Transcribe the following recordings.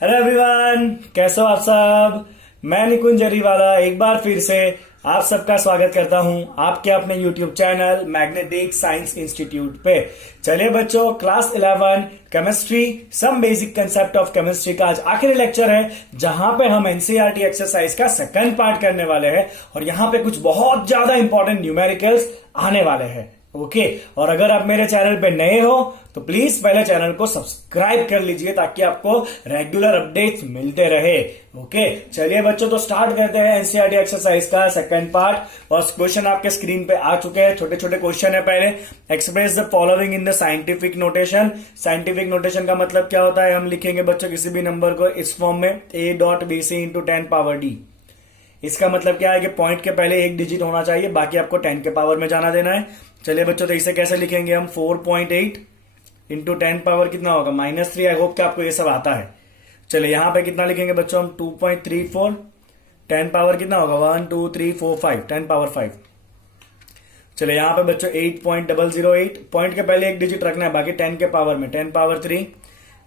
Hello everyone, कैसे हो आप सब। मैं निकुंज जरीवाला एक बार फिर से आप सबका स्वागत करता हूं आपके अपने YouTube channel Magnetic Science Institute पे। चलिए बच्चों, class 11 chemistry some basic concept of chemistry का आज आखिरी लेक्चर है, जहां पे हम एनसीईआरटी एक्सरसाइज का सेकंड पार्ट करने वाले हैं और यहां पे कुछ बहुत ज्यादा इंपॉर्टेंट न्यूमेरिकल्स आने वाले हैं। ओके और अगर आप मेरे चैनल पे नए हो तो प्लीज पहले चैनल को सब्सक्राइब कर लीजिए ताकि आपको रेगुलर अपडेट्स मिलते रहे। ओके चलिए बच्चों, तो स्टार्ट करते हैं एनसीईआरटी एक्सरसाइज का सेकंड पार्ट। और क्वेश्चन आपके स्क्रीन पे आ चुके हैं, छोटे छोटे क्वेश्चन है। पहले express the following in the scientific notation. Scientific notation का मतलब क्या होता है, हम लिखेंगे बच्चों किसी भी नंबर को इस फॉर्म में a.bc इंटू 10 पावर d। इसका मतलब क्या है कि पॉइंट के पहले एक डिजिट होना चाहिए, बाकी आपको 10 के पावर में जाना देना है। चलिए बच्चों, तो इसे कैसे लिखेंगे हम, 4.8 इंटू 10 पावर कितना होगा -3। आई होप कि आपको ये सब आता है। चलिए यहां पे कितना लिखेंगे बच्चों हम, 2.34 10 पावर कितना होगा 1 2 3 4 5 10 पावर 5। चलिए यहां पे बच्चों 8.008, पॉइंट के पहले एक डिजिट रखना है, बाकी 10 के पावर में 10 पावर 3।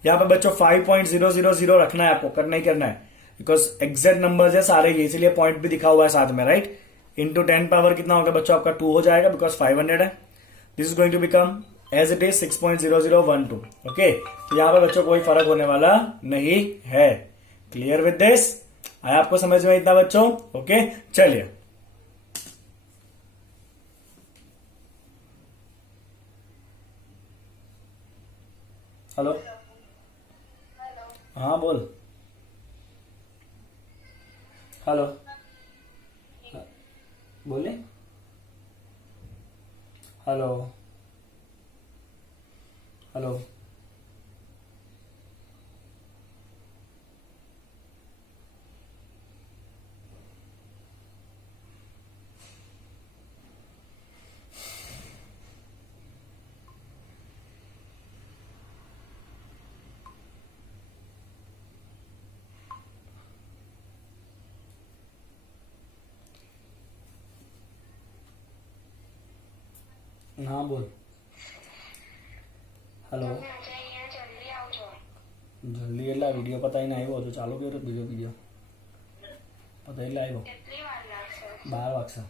यहां पे बच्चों 5.000 रखना है, आपको करना ही करना है बिकॉज एग्जैक्ट नंबर्स है सारे ये, इसलिए पॉइंट भी दिखा हुआ है साथ में, राइट। इंटू 10 पावर कितना होगा बच्चों आपका 2 हो जाएगा बिकॉज 500 है। This is going to become as it is 6.0012। Okay, तो यहां पर बच्चों कोई फर्क होने वाला नहीं है। क्लियर विद दिस, आया आपको समझ में इतना बच्चों। ओके चलिए, हेलो हाँ बोल, हेलो बोले, हेलो हेलो हाँ बोल, हेलो જલ્દી એટલે વિડીયો પતાવીને આવ્યો તો ચાલુ કર્યો બીજો વિડીયો પતાવીને આવ્યો 12 વાગશે।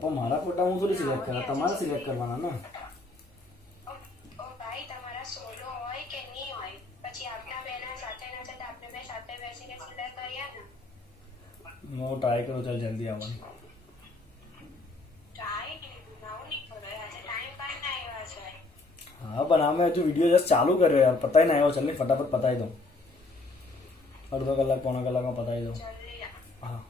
પણ મારા ફોટા હું થોડી સિલેક્ટ કરા, તમારે સિલેક્ટ કરવાના ને। હું ટ્રાય કરું, ચાલ જલ્દી આવવાની। हाँ પણ આમે હજુ વિડીયો જસ્ટ ચાલુ કર્યો યાર, પતાવીને આવ્યો, ચાલ ને ફટાફટ પતાવી દઉં, અડધો કલાક પોણા કલાકમાં પતાવી દઉં। हाँ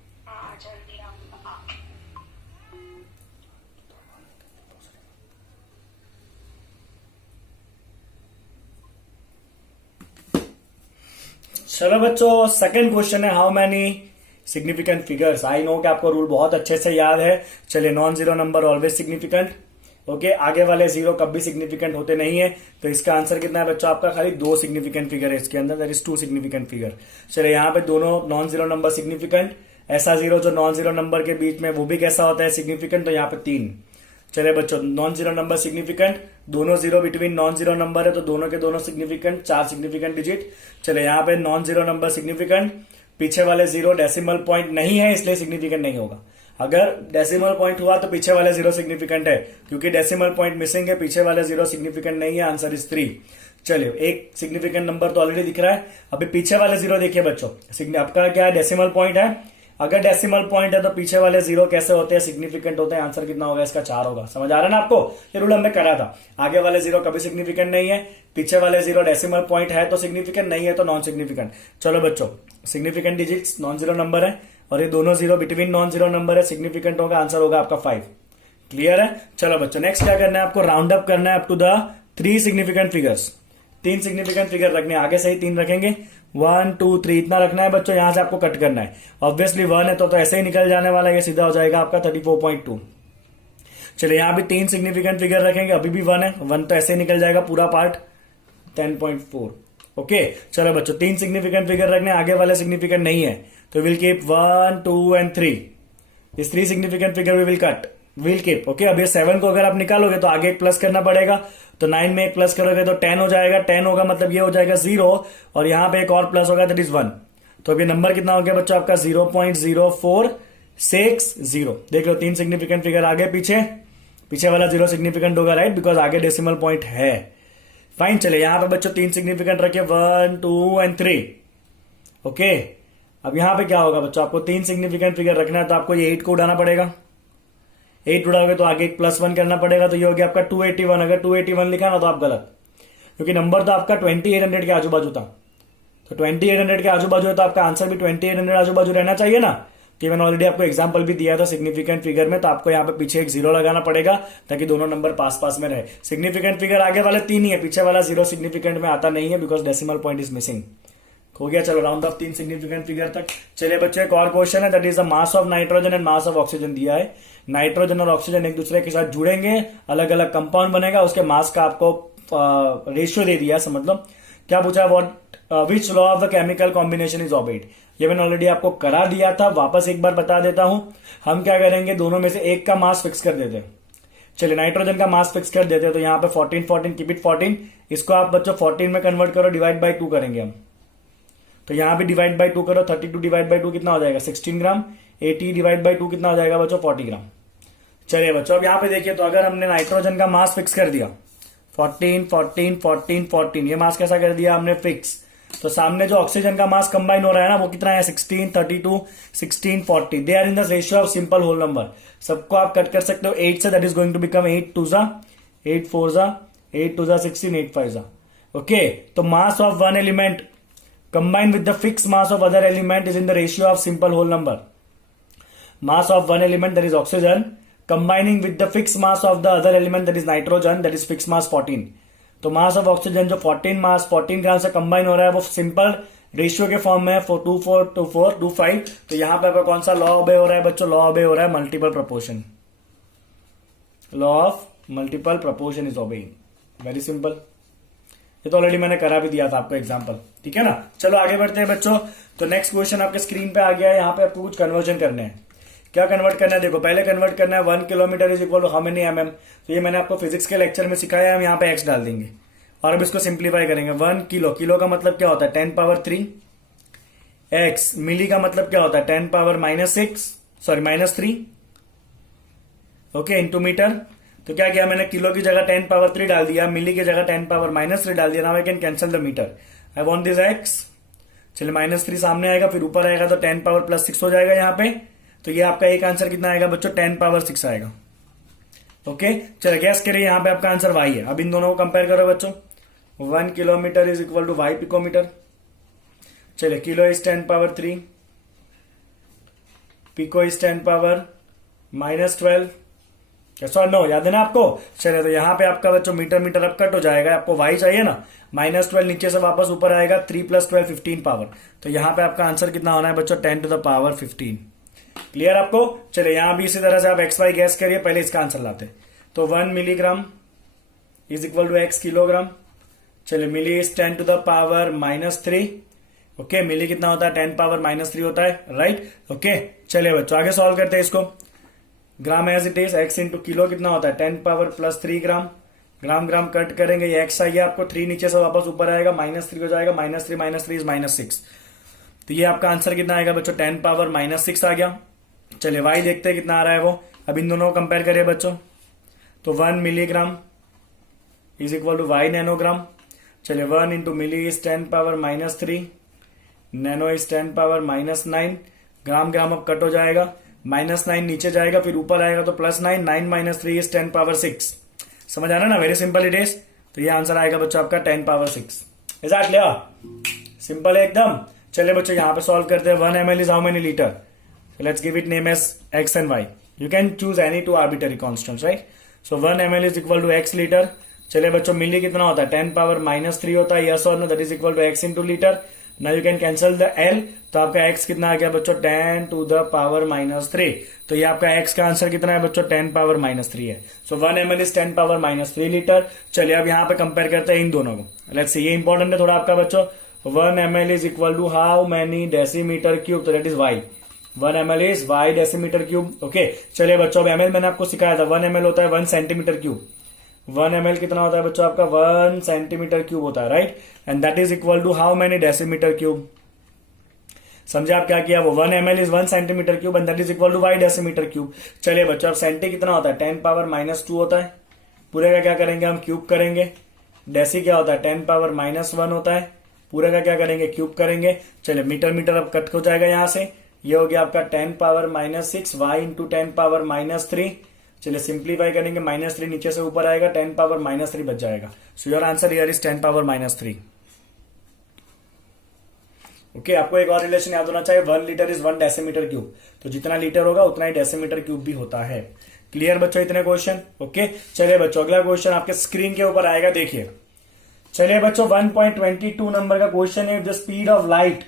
चलो बच्चों, सेकंड क्वेश्चन है, how many significant figures. I know कि आपको रूल बहुत अच्छे से याद है। चलिए, non zero number always significant. Okay, आगे वाले जीरो कभी सिग्निफिकेंट होते नहीं है, तो इसका आंसर कितना है बच्चों आपका, खाली 2 सिग्निफिकेंट फिगर है इसके अंदर, दैट इज 2 सिग्निफिकेंट फिगर। चलिए यहाँ पे दोनों नॉन जीरो नंबर सिग्निफिकेंट, ऐसा जीरो जो नॉन जीरो नंबर के बीच में वो भी कैसा होता है सिग्निफिकेंट, तो यहाँ पे 3। चलिए बच्चों, नॉन जीरो नंबर सिग्निफिकेंट, दोनों zero between non zero number है तो दोनों के दोनों सिग्निफिकेंट, 4 सिग्निफिकेंट डिजिट। चलिए यहाँ पे नॉन जीरो नंबर सिग्निफिकेंट, पीछे वाले जीरो डेसिमल पॉइंट नहीं है इसलिए सिग्निफिकेंट नहीं होगा। अगर डेसिमल पॉइंट हुआ तो पीछे वाले जीरो सिग्निफिकेंट है, क्योंकि डेसिमल पॉइंट मिसिंग है, पीछे वाले जीरो सिग्निफिकेंट नहीं है, आंसर इज 3। चलिए, एक सिग्निफिकेंट नंबर तो ऑलरेडी दिख रहा है, अभी पीछे वाले जीरो देखिए बच्चों, आपका क्या है डेसिमल पॉइंट है। अगर डेसिमल पॉइंट है तो पीछे वाले जीरो कैसे होते हैं, सिग्निफिकेंट होते हैं। आंसर कितना होगा इसका, 4 होगा। समझ आ रहा है ना आपको, ये रूल हमने करा था। आगे वाले जीरो कभी सिग्निफिकेंट नहीं है, पीछे वाले जीरो डेसिमल पॉइंट है तो सिग्निफिकेंट, नहीं है तो नॉन सिग्निफिकेंट। चलो बच्चों, significant digits non zero number है और ये दोनों zero between non zero number है, सिग्निफिकेंट होगा, आंसर होगा आपका 5। क्लियर है। चलो बच्चों, नेक्स्ट क्या करना है आपको, राउंड अप करना है up to the 3 significant figures. 3 significant figure रखने, आगे से ही 3 रखेंगे, 1 2 3 इतना रखना है बच्चों। यहां से आपको कट करना है, ऑब्वियसली 1 है तो ऐसे ही निकल जाने वाला है, ये सीधा हो जाएगा आपका 34.2। चलिए यहां भी 3 सिग्निफिकेंट फिगर रखेंगे, अभी भी 1 है, 1 तो ऐसे ही निकल जाएगा पूरा पार्ट, 10.4। ओके चलो बच्चों, 3 सिग्निफिकेंट फिगर रखने, आगे वाले सिग्निफिकेंट नहीं है तो विल कीप 1 2 एंड 3। इस 3 significant figure we will cut. Will keep. Okay, अब ये 7 को अगर आप निकालोगे तो आगे एक प्लस करना पड़ेगा, तो 9 में एक प्लस करोगे तो 10 हो जाएगा, 10 होगा मतलब ये हो जाएगा 0, और यहां पे एक और प्लस होगा दैट इज 1। तो अब ये नंबर कितना हो गया बच्चों आपका 0.0460। देख लो 3 सिग्निफिकेंट फिगर आगे पीछे, पीछे वाला 0 सिग्निफिकेंट होगा राइट, बिकॉज आगे डेसिमल पॉइंट है। फाइन, चले यहां पे बच्चों 3 सिग्निफिकेंट रखे 1 2 एंड 3। ओके, अब यहां पे क्या होगा बच्चों, आपको 3 सिग्निफिकेंट फिगर रखना है तो आपको ये 8 को उड़ाना पड़ेगा, 8 उड़ाओगे तो आगे एक +1 करना पड़ेगा, तो ये हो गया आपका 281। अगर 281 लिखा ना तो आप गलत, क्योंकि नंबर तो आपका 2800 के आजू बाजू था, तो 2800 के आजू बाजू है तो आपका आंसर भी 2800 आजू बाजू रहना चाहिए ना। कि मैंने ऑलरेडी आपको एग्जांपल भी दिया था सिग्निफिकेंट फिगर में, तो आपको यहाँ पे पीछे एक 0 लगाना पड़ेगा ताकि दोनों नंबर पास पास में रहे। सिग्निफिकेंट फिगर आगे वाले 3 ही है, पीछे वाला 0 सिग्निफिकेंट में आता नहीं है because decimal point is missing. हो गया, चलो राउंड ऑफ 3 सिग्निफिकेंट फिगर तक। चलिए बच्चों एक और क्वेश्चन है, that is the mass of nitrogen and mass of oxygen दिया है। नाइट्रोजन और ऑक्सीजन एक दूसरे के साथ जुड़ेंगे, अलग अलग कंपाउंड बनेगा, उसके मास का आपको रेशियो दे दिया है, समझ लो। क्या पूछा, what which law of the chemical combination is obeyed. ये मैंने ऑलरेडी आपको करा दिया था, वापस एक बार बता देता हूं। हम क्या करेंगे, दोनों में से एक का मास फिक्स कर देते हैं। चलिए नाइट्रोजन का मास फिक्स कर देते हैं, तो यहाँ पे 14 14 कीप इट 14, इसको आप बच्चों 14 में कन्वर्ट करो, डिवाइड बाई 2 करेंगे हम, तो यहां भी डिवाइड बाई 2 करो, 32 डिवाइड बाई 2 कितना हो जाएगा 16 ग्राम, 80 डिवाइड बाई 2 कितना हो जाएगा बच्चों 40 ग्राम। चलिए बच्चों अब यहां पे देखिए, तो अगर हमने नाइट्रोजन का मास फिक्स कर दिया 14 14 14 14, ये मास कैसा कर दिया हमने फिक्स, तो सामने जो ऑक्सीजन का मास कंबाइन हो रहा है ना वो कितना है 16 32 16 40, they are in the ratio of simple whole number. सबको आप कट कर सकते हो 8 से, that is going to become 8 2 जा 8 4 जा 8 2 जा 16 8 5 जा। ओके, तो मास of one element combined with the fixed mass of other element is in the ratio of simple whole number. Mass of one element, that is oxygen, combining with the fixed mass of the other element, that is nitrogen, that is fixed mass 14. तो mass of oxygen जो 14 मास 14 ग्राम से combine हो रहा है वो simple ratio के form में 4:4:4:5। तो यहां पर कौन सा लॉ ओबे हो रहा है बच्चों, लॉ ओबे हो रहा है multiple proportion, law of multiple proportion is obeying. Very simple, ये तो ऑलरेडी मैंने करा भी दिया था आपको एग्जांपल, ठीक है ना। चलो आगे बढ़ते हैं बच्चों, तो नेक्स्ट क्वेश्चन आपके स्क्रीन पे आ गया है। यहाँ पे आपको कुछ कन्वर्जन करने हैं। क्या कन्वर्ट करना है, देखो पहले कन्वर्ट करना है 1 kilometre is equal to how many mm, तो ये मैंने आपको फिजिक्स के लेक्चर में सिखाया है, हम यहाँ पे x डाल देंगे और अब इसको सिंप्लीफाई करेंगे। 1 किलो, किलो का मतलब क्या होता है 10 पावर 3 x, मिली का मतलब क्या होता है 10 पावर -3, ओके, इंटू मीटर। तो क्या किया मैंने, किलो की जगह 10 पावर 3 डाल दिया, मिली की जगह 10 पावर -3 डाल दिया। Now I can cancel the metre, I want this x। चलिए -3 सामने आएगा, फिर ऊपर आएगा तो 10 पावर +6 हो जाएगा यहाँ पे। तो ये आपका एक आंसर कितना आएगा बच्चों 10 पावर 6 आएगा। ओके, चलिए गैस करिए, यहाँ पे आपका आंसर y है। अब इन दोनों को कंपेयर करो बच्चों, 1 kilometre is equal to y picometre. चलिए kilo is 10 power 3, pico is 10 power -12, sorry no, याद है ना आपको। चलिए तो यहाँ पे आपका बच्चों मीटर मीटर अब कट हो जाएगा, आपको y चाहिए ना, -12 नीचे से वापस ऊपर आएगा, 3 + 12 15 पावर। तो यहाँ पे आपका आंसर कितना होना है बच्चों 10 टू द पावर 15। क्लियर आपको। चलिए यहाँ भी इसी तरह से आप XY गैस करिए, पहले इसका आंसर लाते। तो 1 milligram is equal to x kilogram. चलिए milli is 10 to the power -3, okay, milli कितना होता है 10 पावर -3 होता है, राइट। ओके, चलिए बच्चों आगे सॉल्व करते हैं इसको। Gram as it is, x into kilo कितना होता है 10 पावर +3 ग्राम, ग्राम ग्राम कट करेंगे, ये x आ गया आपको, 3 नीचे से वापस ऊपर आएगा, -3 हो जाएगा, -3 इज -6। तो ये आपका आंसर कितना आएगा बच्चों 10 पावर -6 आ गया। चलिए y देखते हैं कितना आ रहा है वो। अब इन दोनों को कंपेयर करिए बच्चों, तो 1 milligram is equal to y nanogram. चलिए 1 into milli is 10 power -3, nano is 10 power -9, gram gram अब कट हो जाएगा, -9 नीचे जाएगा, फिर ऊपर आएगा तो +9, 9 - 3 इज 10 पावर 6। समझ आ रहा है ना, वेरी सिंपल इट इज। तो ये आंसर आएगा बच्चों आपका 10 power 6। Is that clear, simple है एकदम। चलिए बच्चों यहाँ पे सॉल्व करते हैं। 1 ml is how many litre, let's give it name as x and y, you can choose any 2 arbitrary constants, right. So 1 ml is equal to x litre. चलिए बच्चों मिली कितना होता है 10 पावर -3 होता है, यस और no, that is equal to x into litre. Now you can cancel the l, तो आपका x कितना आ गया बच्चों 10 टू द पावर -3। तो ये आपका x का आंसर कितना है बच्चों 10 पावर -3 है। सो 1 ml इज 10 पावर -3 लीटर। चलिए अब यहाँ पे कंपेयर करते हैं इन दोनों को, लेट्स सी, ये इंपॉर्टेंट है थोड़ा आपका बच्चों। 1 ml is equal to how many decimetre cube, तो that is y। 1 ml is y decimetre cube. Okay चलिए बच्चों, अब ml मैंने आपको सिखाया था, 1 ml होता है 1 सेंटीमीटर क्यूब। 1 ml कितना होता है बच्चों आपका 1 सेंटीमीटर क्यूब होता है, right. And that is equal to how many decimetre cube. समझे आप क्या किया, वो 1 ml is 1 centimetre cube and that is equal to y decimetre cube. चलिए बच्चों, अब सेंटी कितना होता है 10 पावर -2 होता है। पूरे का क्या करेंगे हम, क्यूब करेंगे। डेसी क्या होता है 10 पावर -1 होता है। पूरे का क्या करेंगे, क्यूब करेंगे। चलिए मीटर मीटर अब कट हो जाएगा यहां से, ये हो गया आपका 10 पावर -6 y इंटू 10 पावर -3। चलिए सिंप्लीफाई करेंगे, -3 नीचे से ऊपर आएगा, 10 पावर -3 बच जाएगा। सो your answer here is 10 power -3। Okay आपको एक और रिलेशन याद होना चाहिए, 1 लीटर इज 1 डेसीमीटर क्यूब। तो जितना लीटर होगा उतना ही डेसीमीटर क्यूब भी होता है। क्लियर बच्चों इतने क्वेश्चन। ओके चलिए बच्चों, अगला क्वेश्चन आपके स्क्रीन के ऊपर आएगा, देखिए। चलिए बच्चों 1.22 नंबर का क्वेश्चन है, the speed of light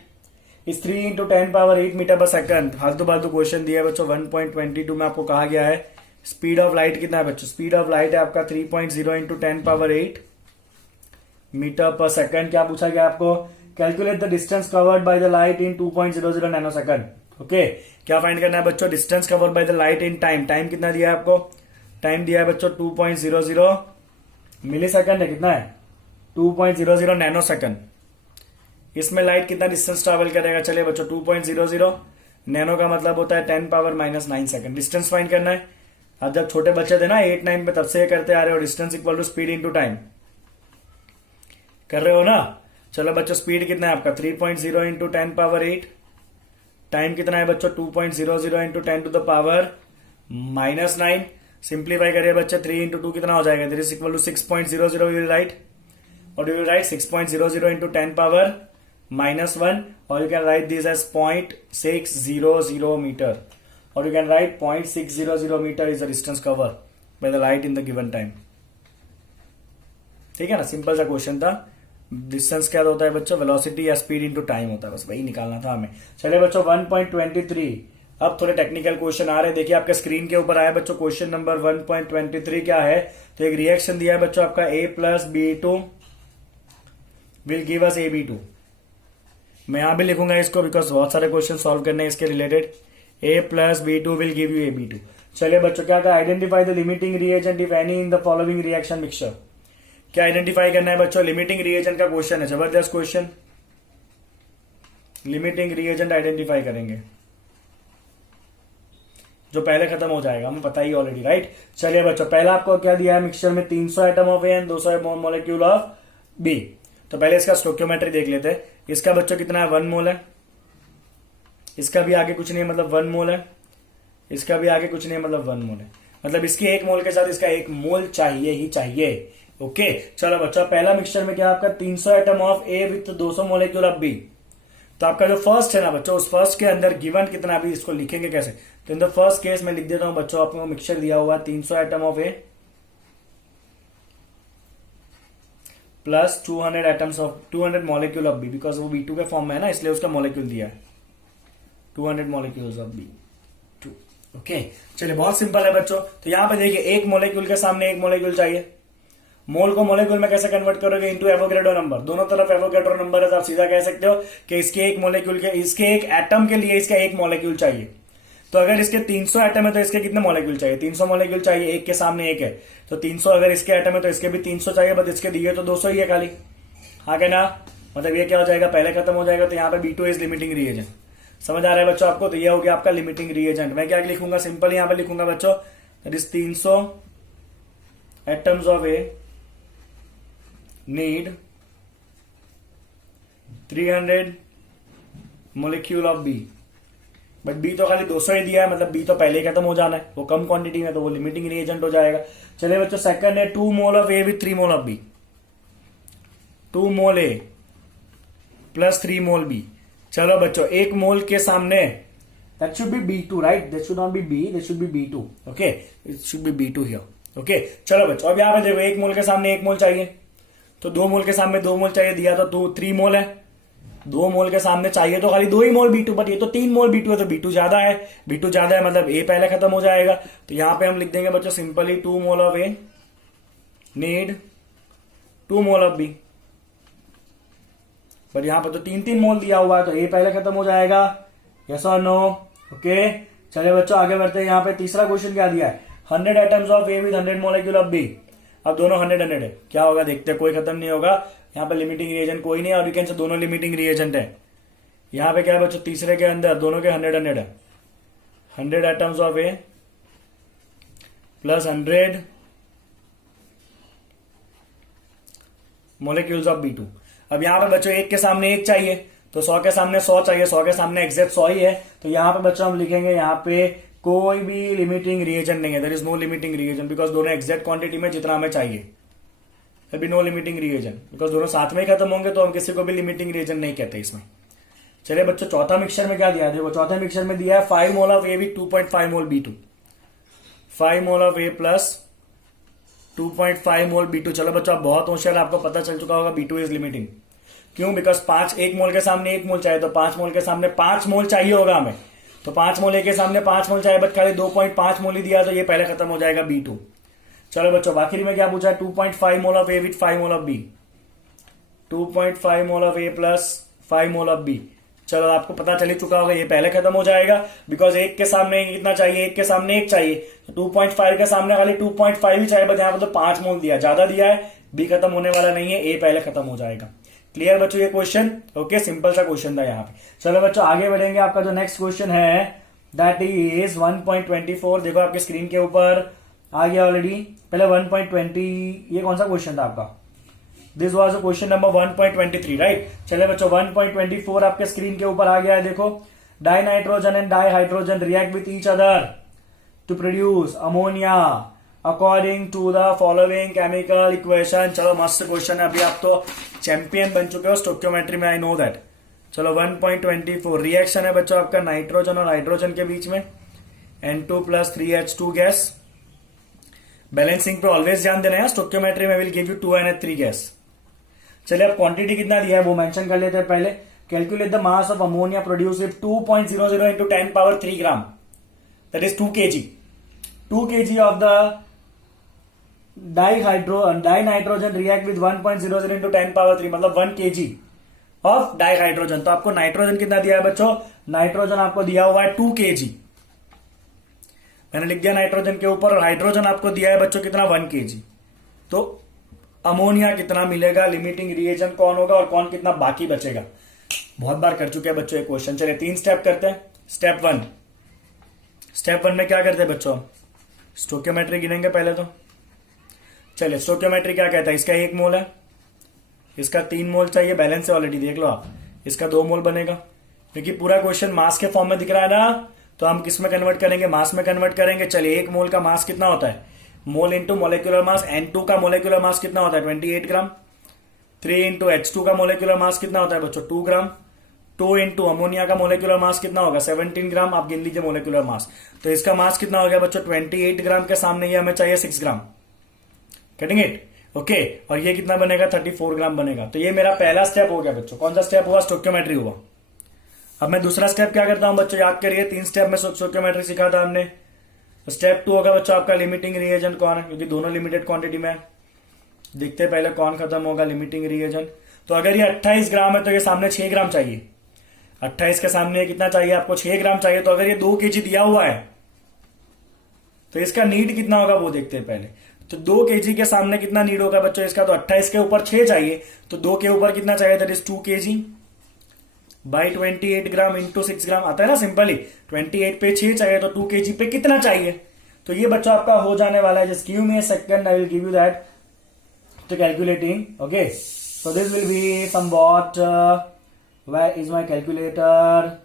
is 3 into 10 power 8 metre per second. फालतू फालतू क्वेश्चन दिया है बच्चों। 1.22 में आपको कहा गया है स्पीड ऑफ लाइट कितना है बच्चों, स्पीड ऑफ लाइट है आपका 3.0 into 10 power 8 metre per second. क्या पूछा गया आपको, calculate the distance covered by the light in 2.00 nano second. Okay क्या फाइंड करना है बच्चों, distance covered by the light in time. Time कितना दिया है आपको, टाइम दिया है बच्चों 2.00 मिली सेकंड है, कितना है 2.00 नैनो सेकंड। इसमें लाइट कितना डिस्टेंस ट्रैवल करेगा, चलिए बच्चों 2.00 नैनो का मतलब होता है 10 पावर -9 सेकंड। डिस्टेंस फाइंड करना है। अब जब छोटे बच्चे थे ना 8 9 पे, तब से ये करते आ रहे हो, distance equal to speed into time कर रहे हो ना। चलो बच्चों स्पीड कितना है आपका 3.0 इंटू 10 पावर 8। टाइम कितना है बच्चों 2.00 into 10 to the power -9। Simplify करिए बच्चे, 3 इंटू 2 कितना हो जाएगा, this is equal to 6.00 will write, और you will write 6.00 into 10 power -1, और you can write this as 0.600 metre, और you can write 0.600 metre is the distance cover by the light in the given time. ठीक है ना, simple सा question था। Distance क्या होता है बच्चों, वेलोसिटी या स्पीड इंटू टाइम होता है, बस वही निकालना था हमें। चलिए बच्चों 1.23, अब थोड़े टेक्निकल क्वेश्चन आ रहे हैं। देखिए आपके स्क्रीन के ऊपर आया बच्चों, क्वेश्चन नंबर 1.23 क्या है, तो एक रिएक्शन दिया है बच्चों आपका A plus B2 will give us AB2। मैं यहां भी लिखूंगा इसको बिकॉज बहुत सारे क्वेश्चन सॉल्व करने हैं इसके related. A plus B2 will give you AB2। चलिए बच्चों क्या था, identify the limiting reagent if any in the following reaction mixture. क्या आइडेंटिफाई करना है बच्चों, लिमिटिंग रिएजेंट का क्वेश्चन है, जबरदस्त क्वेश्चन। लिमिटिंग रिएजेंट आइडेंटिफाई करेंगे जो पहले खत्म हो जाएगा, हमें पता ही ऑलरेडी, राइट। चलिए बच्चों पहला आपको क्या दिया है, मिक्सचर में 300 atom of A and 200 molecule of B. तो पहले इसका स्टोक्योमेट्री देख लेते हैं। इसका बच्चों कितना है 1 मोल है, इसका भी आगे कुछ नहीं है मतलब 1 मोल है, इसका भी आगे कुछ नहीं है मतलब 1 मोल है, मतलब इसकी 1 मोल के साथ इसका 1 मोल चाहिए ही चाहिए। ओके चलो बच्चों पहला मिक्सचर में क्या आपका 300 atom of A with 200 molecule of B. तो आपका जो फर्स्ट है ना बच्चों, उस फर्स्ट के अंदर गिवन कितना, अभी इसको लिखेंगे कैसे, तो इन द फर्स्ट केस में लिख देता हूं बच्चों, आपको मिक्सचर दिया हुआ 300 atom of A plus 200 molecule of B, because वो B2 के फॉर्म में है ना, इसलिए उसका मॉलिक्यूल दिया है 200 मॉलिक्यूल्स ऑफ B2। ओके चलिए बहुत सिंपल है बच्चों। तो यहां पे देखिए एक मॉलिक्यूल के सामने एक मॉलिक्यूल चाहिए। मोल को मॉलिक्यूल में कैसे कन्वर्ट करोगे, इनटू एवोगैड्रो नंबर, दोनों तरफ एवोगैड्रो नंबर है, तो आप सीधा कह सकते हो कि इसके एक मॉलिक्यूल के, इसके एक एटम के लिए इसका एक मॉलिक्यूल चाहिए। तो अगर इसके 300 एटम है तो इसके कितने मॉलिक्यूल चाहिए, 300 मॉलिक्यूल चाहिए, एक के सामने एक है, तो 300 अगर इसके एटम है तो इसके भी 300 चाहिए, बट इसके दिए तो 200 ही है खाली। हाँ क्या ना, मतलब ये क्या हो जाएगा, पहले खत्म हो जाएगा। तो यहाँ पे B2 इज लिमिटिंग रिएजेंट। समझ आ रहा है बच्चों आपको, तो ये हो गया आपका लिमिटिंग रिएजेंट। मैं क्या लिखूंगा, सिंपल यहाँ पे लिखूंगा बच्चों, that is 300 atoms of A need 300 molecule of B, but B तो खाली 200 ही दिया है, मतलब B तो पहले ही खत्म हो जाना है, वो कम क्वांटिटी में, तो वो लिमिटिंग रिएजेंट हो जाएगा। चलिए बच्चों सेकंड है 2 mole of A with 3 mole of B, 2 mole A plus 3 mole B। चलो बच्चों 1 मोल के सामने, that should be B2 right, that should not be B, that should be B2, okay, it should be B2 here, okay। चलो बच्चों अब यहां पे देखो 1 मोल के सामने 1 मोल चाहिए, तो 2 मोल के सामने 2 मोल चाहिए, दिया तो 3 मोल है, 2 मोल के सामने चाहिए तो खाली 2 ही मोल B2, बट ये तो 3 मोल B2 है, तो B2 ज्यादा है, B2 ज्यादा है मतलब A पहले खत्म हो जाएगा। तो यहां पे हम लिख देंगे बच्चों simply 2 mole of A need 2 mole of B, but यहां पर तो 3 मोल दिया हुआ है, तो A पहले खत्म हो जाएगा, यस और नो, ओके चलिए बच्चों आगे बढ़ते हैं। यहाँ पे तीसरा क्वेश्चन क्या दिया है, 100 atoms of A with 100 molecule of B. अब दोनों 100 है, क्या होगा देखते हैं, कोई खत्म नहीं होगा। यहाँ पे लिमिटिंग रिएजेंट कोई नहीं है और यू कैन से दोनों लिमिटिंग रिएजेंट है। यहाँ पे क्या है बच्चों, तीसरे के अंदर दोनों के 100 है, 100 atoms of A plus 100 molecules of B2। अब यहाँ पे बच्चों एक के सामने एक चाहिए तो 100 के सामने 100 चाहिए, 100 के सामने एग्जैक्ट 100 ही है। तो यहाँ पे बच्चों हम लिखेंगे यहाँ पे कोई भी लिमिटिंग रिएजेंट नहीं है, there is no limiting reagent because दोनों एग्जैक्ट क्वांटिटी में जितना हमें चाहिए। भी नो लिमिटिंग रिएजेंट बिकॉज दोनों साथ में ही खत्म होंगे तो हम किसी को भी लिमिटिंग रिएजेंट नहीं कहते इसमें। चलिए बच्चों चौथा मिक्सचर में क्या दिया है, देखो चौथे मिक्सचर में दिया है 5 mole of A with 2.5 mole B2, 5 mole of A plus 2.5 mole B2। चलो बच्चों आप बहुत होशियार, आपको पता चल चुका होगा B2 इज लिमिटिंग। क्यों, बिकॉज 5 1 मोल के सामने 1 मोल चाहिए तो 5 मोल के सामने 5 मोल चाहिए होगा हमें, तो 5 मोल ए के सामने 5 मोल चाहिए, बट खाली 2.5 मोल ही दिया तो ये पहले खत्म हो जाएगा B2। चलो बच्चों आखिरी में क्या पूछा है, 2.5 mole of A with 5 mole of B, 2.5 mole of A plus 5 mole of B. चलो आपको पता चल ही चुका होगा ये पहले खत्म हो जाएगा बिकॉज एक के सामने कितना चाहिए, एक के सामने एक चाहिए, तो 2.5 के सामने खाली 2.5 ही चाहिए, बट यहाँ पर तो 5 मोल दिया, ज्यादा दिया है, बी खत्म होने वाला नहीं है, ए पहले खत्म हो जाएगा। क्लियर बच्चों ये क्वेश्चन, ओके सिंपल सा क्वेश्चन था यहाँ पे। चलो बच्चों आगे बढ़ेंगे, आपका जो नेक्स्ट क्वेश्चन है दैट इज 1.24। देखो आपके स्क्रीन के ऊपर आ गया ऑलरेडी, पहले 1.20, ये कौन सा क्वेश्चन था आपका, this was question number 1.23 right. चले बच्चों 1.24 आपके स्क्रीन के ऊपर आ गया है। देखो dinitrogen and dihydrogen react with each other to produce ammonia according to the following chemical equation. चलो मस्त क्वेश्चन है, अभी आप तो चैंपियन बन चुके हो स्टोक्योमेट्री में, आई नो दैट। चलो 1.24 रिएक्शन है बच्चों आपका नाइट्रोजन और हाइड्रोजन के बीच में, N2 plus 3H2 gas. Balancing पे ऑलवेज ध्यान देना है, स्टोक्योमेट्री में will give you 2NH3 gas. चलिए अब क्वांटिटी कितना दिया है वो मेंशन कर लेते हैं पहले। Calculate the mass of ammonia produce with 2.00 into 10 power 3 gram, that is 2 kg। 2 kg of the die nitrogen react with 1.00 into 10 power 3, मतलब 1 kg ऑफ डाई हाइड्रोजन। तो आपको नाइट्रोजन कितना दिया है बच्चों, नाइट्रोजन आपको दिया हुआ है 2 kg, मैंने लिख दिया नाइट्रोजन के ऊपर, और हाइड्रोजन आपको दिया है बच्चों कितना 1 kg। तो अमोनिया कितना मिलेगा, लिमिटिंग रिएजेंट कौन होगा और कौन कितना बाकी बचेगा, बहुत बार कर चुके हैं बच्चों ये क्वेश्चन। चलिए 3 स्टेप करते हैं। स्टेप 1 में क्या करते हैं बच्चों, स्टोक्योमेट्री गिनेंगे पहले तो। चलिए स्टोक्योमेट्री क्या कहता है, इसका 1 मोल है, इसका 3 मोल चाहिए, बैलेंस है ऑलरेडी देख लो आप, इसका 2 मोल बनेगा। क्योंकि पूरा क्वेश्चन मास के फॉर्म में दिख रहा है ना, तो हम किस में कन्वर्ट करेंगे, मास में कन्वर्ट करेंगे। चलिए 1 मोल का मास कितना होता है, mole into molecular mass, N2 का मोलिकुलर मास कितना होता है 28 ग्राम। 3 इंटू H2 का मोलिकुलर मास कितना होता है बच्चों 2 ग्राम। 2 इंटू अमोनिया का मोलिकुलर मास कितना होगा 17 ग्राम, आप गिन लीजिए मोलिकुलर मास। तो इसका मास कितना हो गया बच्चों 28 ग्राम के सामने ये हमें चाहिए 6 ग्राम, गेटिंग इट, ओके। और ये कितना बनेगा 34 ग्राम बनेगा। तो ये मेरा पहला स्टेप हो गया बच्चों। कौन सा स्टेप हुआ, स्टोक्योमेट्री हुआ। अब मैं दूसरा स्टेप क्या करता हूं बच्चों, याद करिए 3 स्टेप में स्टोक्योमेट्री सीखा था हमने। तो स्टेप 2 होगा बच्चों आपका लिमिटिंग रिएजेंट कौन है, क्योंकि दोनों लिमिटेड क्वांटिटी में है। देखते पहले कौन खत्म होगा, लिमिटिंग रिएजेंट। तो अगर ये 28 ग्राम है तो ये सामने 6 ग्राम चाहिए, 28 के सामने कितना चाहिए आपको 6 ग्राम चाहिए। तो अगर ये 2 kg दिया हुआ है तो इसका नीड कितना होगा वो देखते हैं पहले। तो 2 kg के सामने कितना नीड होगा बच्चों इसका, तो 28 के ऊपर 6 चाहिए, तो 2 के ऊपर कितना चाहिए, that is 2 kg by 28 gram into 6 ग्राम आता है ना सिंपली। 28 पे 6 चाहिए तो 2 kg पे कितना चाहिए। तो ये बच्चों आपका हो जाने वाला है, just give me a second, I will give you that to calculating, okay, so this will be somewhat where is my calculator,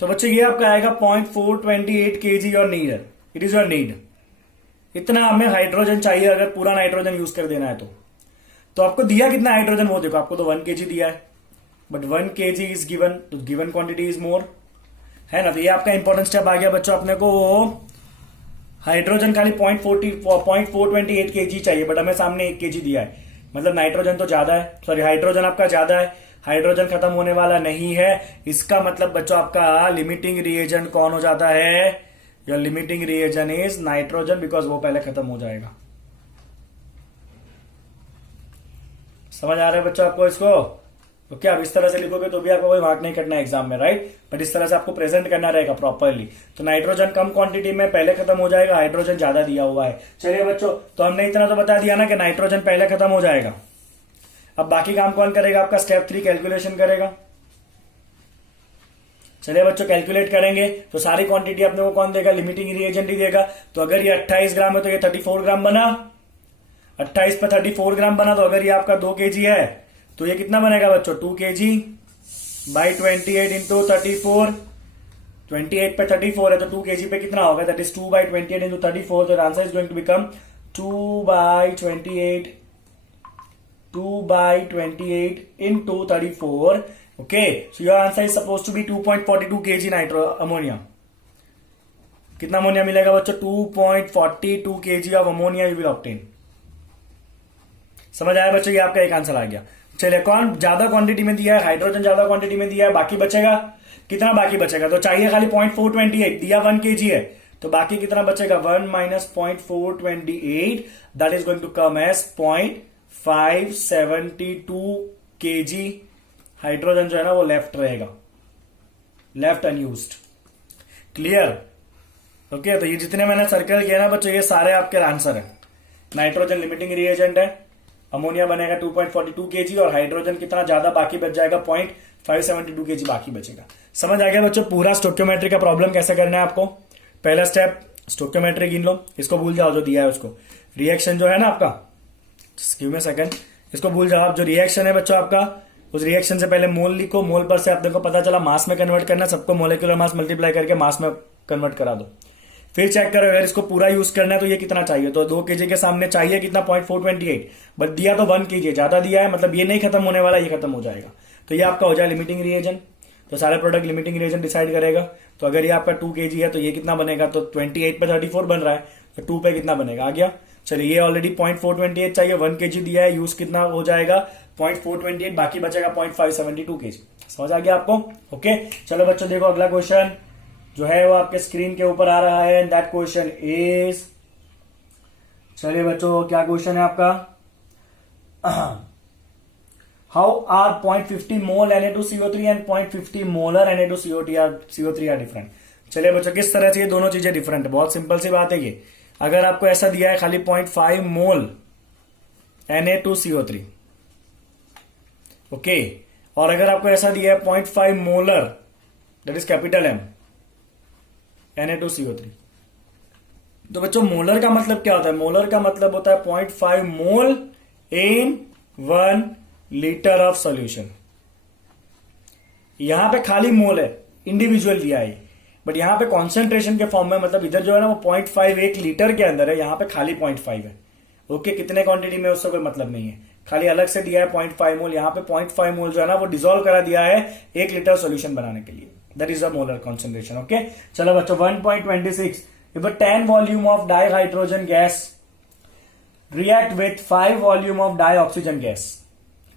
तो बच्चों ये आपका आएगा 0.428 kg your need, it is your need. इतना हमें हाइड्रोजन चाहिए अगर पूरा नाइट्रोजन यूज कर देना है तो आपको दिया कितना हाइड्रोजन वो देखो, आपको तो 1 kg दिया है, बट 1 kg इज गिवन, तो गिवन क्वांटिटी इज मोर, है ना। तो ये आपका इंपॉर्टेंट स्टेप आ गया बच्चों अपने को हाइड्रोजन खाली 0.428 kg चाहिए, बट हमें सामने 1 kg दिया है, मतलब नाइट्रोजन तो ज्यादा है, सॉरी हाइड्रोजन आपका ज्यादा है, हाइड्रोजन खत्म होने वाला नहीं है। इसका मतलब बच्चों आपका लिमिटिंग रिएजेंट कौन हो जाता है? Your limiting reagent is nitrogen, because वो पहले खत्म हो जाएगा। समझ आ रहा है बच्चों आपको इसको? तो क्या आप इस तरह से लिखोगे तो भी आपको कोई मार्क नहीं कटना एग्जाम में, राइट? बट इस तरह से आपको प्रेजेंट करना रहेगा प्रॉपरली। तो नाइट्रोजन कम क्वांटिटी में पहले खत्म हो जाएगा, हाइड्रोजन ज्यादा दिया हुआ है। चलिए बच्चों, तो हमने इतना तो बता दिया ना कि नाइट्रोजन पहले खत्म हो जाएगा। अब बाकी काम कौन करेगा? आपका स्टेप 3 कैलकुलेशन करेगा। चलिए बच्चों, कैलकुलेट करेंगे तो सारी क्वांटिटी अपने को कौन देगा? लिमिटिंग रिएजेंट ही देगा। तो अगर ये 28 ग्राम है तो ये 34 ग्राम बना, 28 पे 34 ग्राम बना। तो अगर ये आपका 2 kg है तो ये कितना बनेगा बच्चों? 2 kg बाई 28 इंटू 34। 28 पे 34 है तो 2 kg पे कितना होगा? That is 2 by 28 into 34। तो answer is going to become 2 by 28 into 34. Okay, so your answer is supposed to be 2.42 kg nitro ammonia. कितना अमोनिया मिलेगा बच्चों? 2.42 kg of ammonia you will obtain. समझ आया बच्चों? ये आपका एक आंसर आ गया। चलिए, कौन ज्यादा क्वांटिटी में दिया है? हाइड्रोजन ज्यादा क्वांटिटी में दिया है। बाकी बचेगा कितना? बाकी बचेगा तो चाहिए खाली 0.428, दिया 1 kg है तो बाकी कितना बचेगा? 1 minus 0.428, that is going to come as 0.572 kg। Hydrogen जो है ना वो लेफ्ट रहेगा, लेफ्ट अनयूज्ड। क्लियर? ओके, तो ये जितने मैंने सर्कल किया ना बच्चों, ये सारे आपके आंसर है। नाइट्रोजन लिमिटिंग रिएजेंट है, अमोनिया बनेगा 2.42 kg और हाइड्रोजन कितना ज्यादा बाकी बच जाएगा? 0.572 kg बाकी बचेगा। समझ आ गया बच्चों पूरा स्टोक्योमेट्री का प्रॉब्लम कैसे करना है आपको? पहला स्टेप स्टोक्योमेट्री गिन लो, इसको भूल जाओ जो दिया है उसको। रिएक्शन जो है ना आपका, गिव मी सेकंड, इसको भूल जाओ आप। जो रिएक्शन है बच्चों आपका, उस रिएक्शन से पहले मोल लिखो, मोल पर से अपने को पता चला मास में कन्वर्ट करना, सबको मोलिकुलर मास मल्टीप्लाई करके मास में कन्वर्ट करा दो। फिर चेक करो अगर इसको पूरा यूज करना है तो ये कितना चाहिए। तो 2 kg के सामने चाहिए कितना? 0.428, बट दिया तो 1 kg, ज्यादा दिया है, मतलब ये नहीं खत्म होने वाला, ये खत्म हो जाएगा। तो ये आपका हो जाए लिमिटिंग रिएजेंट। तो सारे प्रोडक्ट लिमिटिंग रिएजेंट डिसाइड करेगा। तो अगर ये आपका 2 kg है तो ये कितना बनेगा? तो 28 पे 34 बन रहा है तो 2 पे कितना बनेगा? आ गया। चलिए, ये ऑलरेडी 0.428 चाहिए, 1 kg दिया है, यूज कितना हो जाएगा? 0.428, बाकी बचेगा 0.572 kg। समझ आ गया आपको? ओके, चलो बच्चों देखो अगला क्वेश्चन जो है वो आपके स्क्रीन के ऊपर आ रहा है। दैट क्वेश्चन इज, चलिए बच्चों क्या क्वेश्चन है आपका? How are 0.50 mole Na2CO3 and 0.50 molar Na2CO3 are different. चलिए बच्चों, किस तरह से ये दोनों चीजें डिफरेंट है? बहुत सिंपल सी बात है ये। अगर आपको ऐसा दिया है खाली 0.5 मोल Na2CO3, ओके, और अगर आपको ऐसा दिया है 0.5 molar, that is capital M, Na2CO3, तो बच्चों मोलर का मतलब क्या होता है? मोलर का मतलब होता है 0.5 मोल इन 1 लीटर ऑफ सॉल्यूशन। यहां पे खाली मोल है, इंडिविजुअल दिया है, बट यहां पे कॉन्सेंट्रेशन के फॉर्म में, मतलब इधर जो है ना वो 0.5 1 लीटर के अंदर है, यहां पे खाली 0.5 है। ओके, कितने क्वांटिटी में उससे कोई मतलब नहीं है, खाली अलग से दिया है 0.5 मोल। यहां पे 0.5 मोल जो है ना वो डिसॉल्व करा दिया है 1 लीटर सॉल्यूशन बनाने के लिए। That is the molar concentration. Okay, चलो बच्चों 1.26, if 10 volume of dihydrogen gas react with 5 volume of dioxygen gas.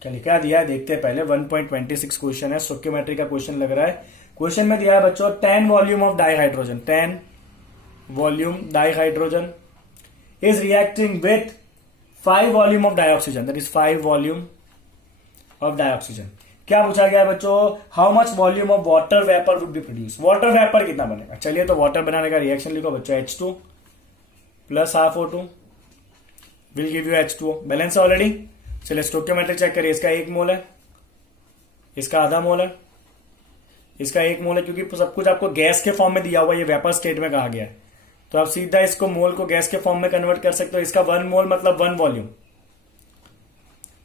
चलिए क्या दिया है देखते हैं पहले। 1.26 क्वेश्चन है, स्टोक्योमेट्री का क्वेश्चन लग रहा है। क्वेश्चन में दिया है बच्चों 10 volume of dihydrogen, 10 volume dihydrogen is reacting with 5 volume of dioxygen, that is 5 volume of dioxygen. क्या पूछा गया है बच्चों? How much volume of water vapour would be produce. Water vapour कितना बनेगा? चलिए तो वाटर बनाने का रिएक्शन लिखो बच्चों, H2 plus half O2 will give you H2O, balance already. चलिए स्टोक्योमेट्रिक चेक करिए, इसका 1 मोल है, इसका आधा मोल है, इसका 1 मोल है, क्योंकि सब कुछ आपको गैस के फॉर्म में दिया हुआ है, ये वेपर स्टेट में कहा गया है, तो आप सीधा इसको मोल को गैस के फॉर्म में कन्वर्ट कर सकते हो। इसका 1 मोल मतलब 1 वॉल्यूम,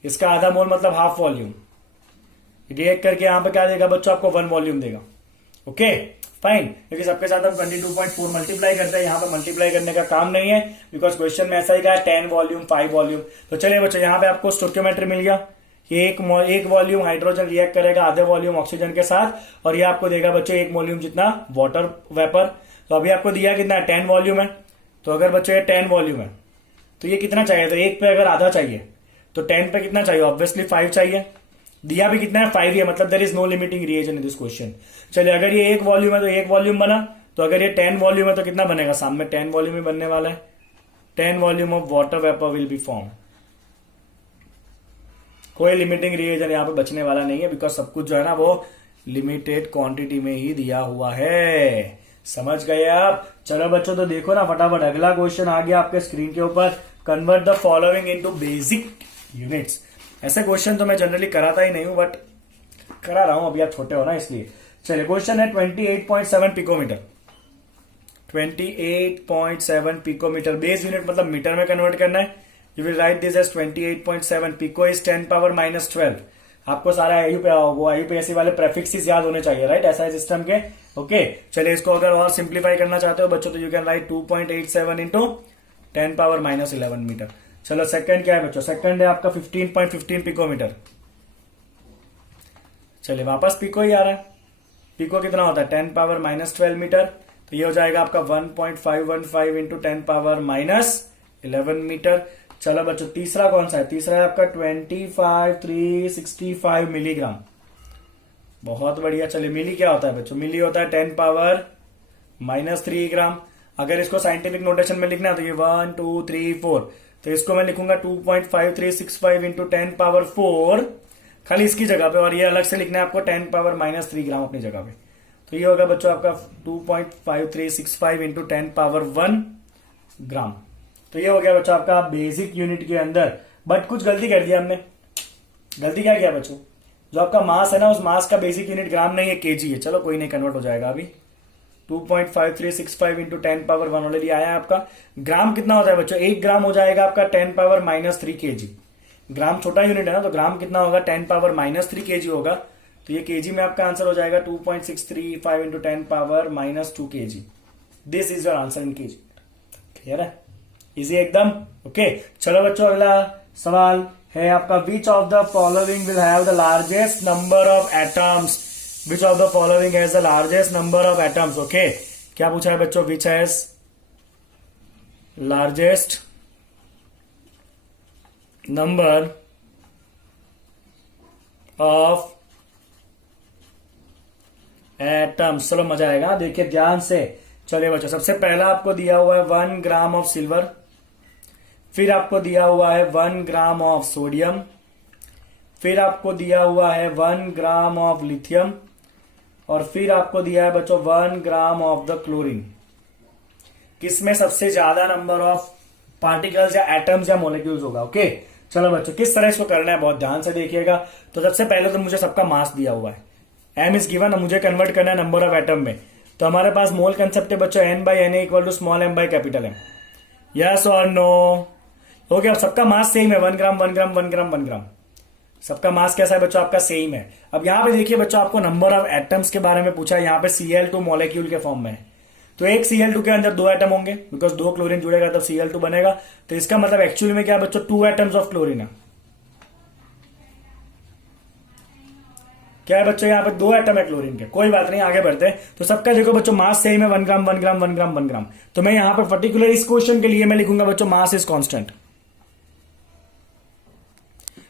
इसका आधा मोल मतलब हाफ वॉल्यूम। रिएक्ट करके यहां पे क्या देगा बच्चों? आपको 1 वॉल्यूम देगा। ओके फाइन, क्योंकि सबके साथ हम 22.4 मल्टीप्लाई करते हैं, यहां पे मल्टीप्लाई करने का काम नहीं है, बिकॉज क्वेश्चन में ऐसा ही कहा 10 वॉल्यूम 5 वॉल्यूम। तो चलिए बच्चों यहां पे आपको स्टोक्योमेट्री मिल गया। ये एक वॉल्यूम हाइड्रोजन रिएक्ट करेगा आधे वॉल्यूम ऑक्सीजन के साथ, और ये आपको देगा बच्चों 1 वॉल्यूम जितना वाटर वेपर। तो अभी आपको दिया कितना है? 10 वॉल्यूम है, तो अगर बच्चों ये 10 वॉल्यूम है तो ये कितना चाहिए, तो एक पे अगर आधा चाहिए तो 10 पे कितना चाहिए, ऑब्वियसली 5 चाहिए। दिया भी कितना है, 5 ही है, मतलब there is no limiting reagent in this question. चलिए अगर ये एक वॉल्यूम है तो एक वॉल्यूम बना, तो अगर ये 10 वॉल्यूम है तो कितना बनेगा, सामने 10 वॉल्यूम ही बनने वाला है। 10 volume of water vapour will be form. कोई लिमिटिंग रिएजन यहाँ पे बचने वाला नहीं है, बिकॉज सब कुछ जो है ना वो लिमिटेड क्वांटिटी में ही दिया हुआ है। समझ गए आप। चलो बच्चों तो देखो ना फटाफट अगला क्वेश्चन आ गया आपके स्क्रीन के ऊपर। Convert the following into basic units. ऐसे क्वेश्चन तो मैं जनरली कराता ही नहीं हूं, बट करा रहा हूं, अभी आप छोटे हो ना इसलिए। चलिए क्वेश्चन है 28.7 पिकोमीटर। 28.7 पिकोमीटर बेस यूनिट मतलब मीटर में कन्वर्ट करना है। You will write this as 28.7। Pico is 10 power -12। आपको सारा आईयूपीएससी वाले प्रेफिक्सेस याद होने चाहिए, राइट, एसआई सिस्टम के। ओके चलिए इसको अगर और सिंप्लीफाई करना चाहते हो बच्चों तो you can write 2.87 into 10 power -11 metre. चलो सेकंड क्या है बच्चों, सेकंड है आपका 15.15 पिकोमीटर। चलिए वापस पिको ही आ रहा है। पिको कितना होता है, 10 पावर -12 मीटर, तो ये हो जाएगा आपका 1.515 इंटू 10 पावर -11 मीटर। चलो बच्चों तीसरा कौन सा है, तीसरा है आपका 25,365 मिलीग्राम। बहुत बढ़िया। चलिए मिली क्या होता है बच्चों, मिली होता है 10 पावर -3 ग्राम। अगर इसको साइंटिफिक नोटेशन में लिखना है तो ये 1 2 3 4, तो इसको मैं लिखूंगा 2.5365 इंटू 10 पावर 4 खाली इसकी जगह पे, और ये अलग से लिखना है आपको 10 पावर -3 ग्राम अपनी जगह पे। तो ये होगा बच्चों आपका 2.5365 इंटू 10 पावर 1 ग्राम। तो ये हो गया बच्चों आपका बेसिक यूनिट के अंदर। बट कुछ गलती कर दिया हमने। गलती क्या किया बच्चों, जो आपका मास है ना उस मास का बेसिक यूनिट ग्राम नहीं है, केजी है। चलो कोई नहीं, कन्वर्ट हो जाएगा अभी। 2.5365 इंटू 10 पावर 1 ऑलरेडी आया है आपका। ग्राम कितना होता है बच्चों, 1 ग्राम हो जाएगा आपका 10 पावर -3 केजी। ग्राम छोटा यूनिट है ना, तो ग्राम कितना होगा 10 पावर -3 केजी होगा। तो ये केजी में आपका आंसर हो जाएगा 2.635 into 10 power -2 KG. This is your answer in KG. Clear है, इजी एकदम। ओके चलो बच्चों अगला सवाल है आपका, which of the following will have the largest number of atoms. Which of the following has the largest number of atoms. Okay क्या पूछा है बच्चों, which has largest number of atoms. चलो मजा आएगा, देखिए ध्यान से। चलिए बच्चों सबसे पहला आपको दिया हुआ है 1 ग्राम ऑफ सिल्वर, फिर आपको दिया हुआ है 1 ग्राम ऑफ सोडियम, फिर आपको दिया हुआ है 1 ग्राम ऑफ लिथियम, और फिर आपको दिया है बच्चों 1 ग्राम ऑफ द क्लोरीन। किसमें सबसे ज्यादा नंबर ऑफ पार्टिकल्स या एटम्स या मोलिक्यूल्स होगा। ओके चलो बच्चों किस तरह इसको करना है बहुत ध्यान से देखिएगा। तो सबसे पहले तो मुझे सबका मास दिया हुआ है, एम इज गिवन, मुझे कन्वर्ट करना है नंबर ऑफ एटम में। तो हमारे पास मोल कंसेप्ट है बच्चों n/Na equal to small m by capital M। Yes और नो, हो गया। सबका मास सेम है, 1 ग्राम 1 ग्राम 1 ग्राम 1 ग्राम। सबका मास कैसा है बच्चों, आपका सेम है। अब यहां पे देखिए बच्चों आपको नंबर ऑफ एटम्स के बारे में पूछा है। यहाँ पे Cl2 मॉलिक्यूल के फॉर्म में है, तो एक Cl2 के अंदर 2 एटम होंगे, बिकॉज 2 क्लोरीन जुड़ेगा तब Cl2 बनेगा। तो इसका मतलब एक्चुअली में क्या है बच्चों, 2 एटम्स ऑफ क्लोरीन है। क्या है बच्चों, यहाँ पे 2 एटम है क्लोरीन के। कोई बात नहीं, आगे बढ़ते हैं। तो सबका देखो बच्चों मास सेम है, 1 ग्राम 1 ग्राम 1 ग्राम 1 ग्राम। तो मैं यहाँ पे पर्टिकुलर इस क्वेश्चन के लिए मैं लिखूंगा बच्चों मास इज कांस्टेंट।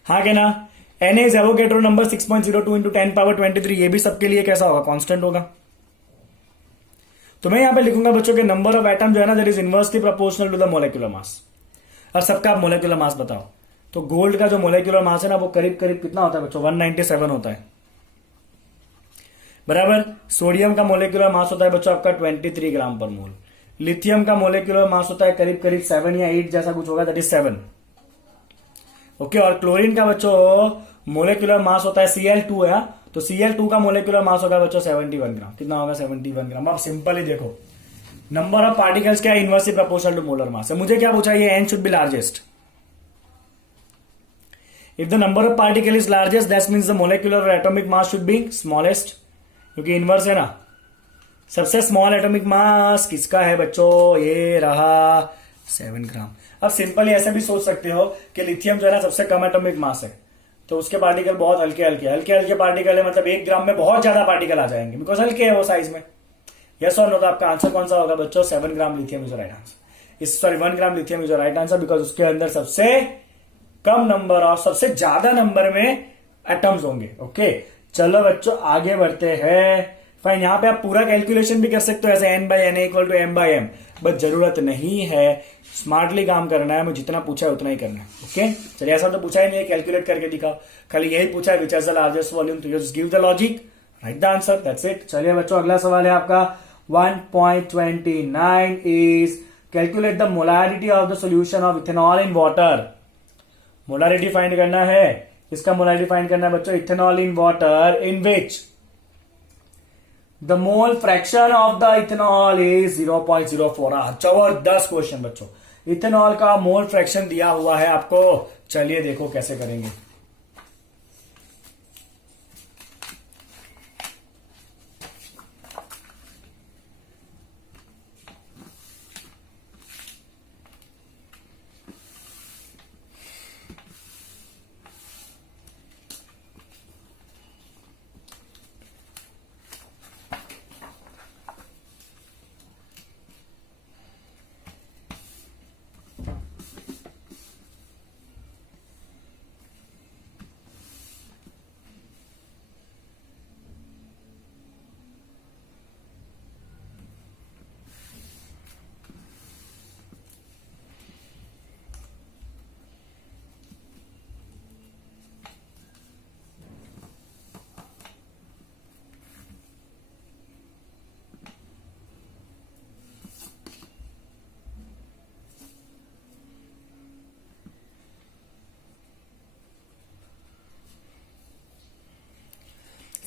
हाँ क्या ना, Na is Avogadro number 6.02 into 10 power 23। ये भी सबके लिए कैसा होगा, कांस्टेंट होगा। तो मैं यहां पे लिखूंगा बच्चों के नंबर ऑफ एटम जो है ना that is inversely proportional to the molecular mass. और सबका आप मोलेक्युलर मास बताओ। तो गोल्ड का जो मोलेक्युलर मास है ना वो करीब करीब कितना होता है बच्चों, 197 होता है, बराबर। सोडियम का मोलेक्युलर मास होता है बच्चों आपका 23 ग्राम पर मोल। लिथियम का मोलेक्युलर मास होता है करीब करीब 7 या 8 जैसा कुछ होगा, दैट इज 7। ओके और क्लोरीन का बच्चों मोलेक्युलर मास होता है Cl2 है, तो Cl2 का मोलेक्युलर मास होगा बच्चों 71 ग्राम। कितना होगा, 71 ग्राम। अब सिंपल ही देखो, नंबर ऑफ पार्टिकल्स क्या है, inversely proportional to molar mass है। मुझे क्या पूछा, ये n should be largest. If the number of particle is largest that means the molecular atomic mass should be smallest, क्योंकि इनवर्स है ना। सबसे स्मॉल एटॉमिक मास किसका है बच्चों, ये रहा 7 ग्राम। अब सिंपली ऐसे भी सोच सकते हो कि लिथियम जो है ना सबसे कम एटॉमिक मास है, तो उसके पार्टिकल बहुत हल्के हल्के हल्के हल्के पार्टिकल है, मतलब 1 ग्राम में बहुत ज्यादा पार्टिकल आ जाएंगे बिकॉज हल्के है वो साइज में। यस और नो, तो आपका आंसर कौन सा होगा बच्चों, 7 ग्राम लिथियम इज राइट आंसर। इस sorry 1 gram lithium is right answer because उसके अंदर सबसे कम नंबर और सबसे ज्यादा नंबर में एटम्स होंगे। ओके चलो बच्चों आगे बढ़ते हैं। फाइन, यहां पे आप पूरा कैलकुलेशन भी कर सकते हो ऐसे n/na equal to m/m, but जरूरत नहीं है, स्मार्टली काम करना है, मुझे जितना पूछा है उतना ही करना है। ओके चलिए, ऐसा तो पूछा ही नहीं है कैलकुलेट करके दिखाओ, खाली यही पूछा है which is the largest volume, तो you just give the logic, write the answer, that's it. चलिए बच्चों अगला सवाल है आपका 1.29 is calculate the molarity of the solution of ethanol in water. Molarity find करना है, इसका मोलारिटी फाइंड करना है बच्चों, ethanol in water in which the mole fraction of the ethanol is 0.04। जबरदस्त क्वेश्चन बच्चों, इथेनॉल का मोल फ्रैक्शन दिया हुआ है आपको, चलिए देखो कैसे करेंगे।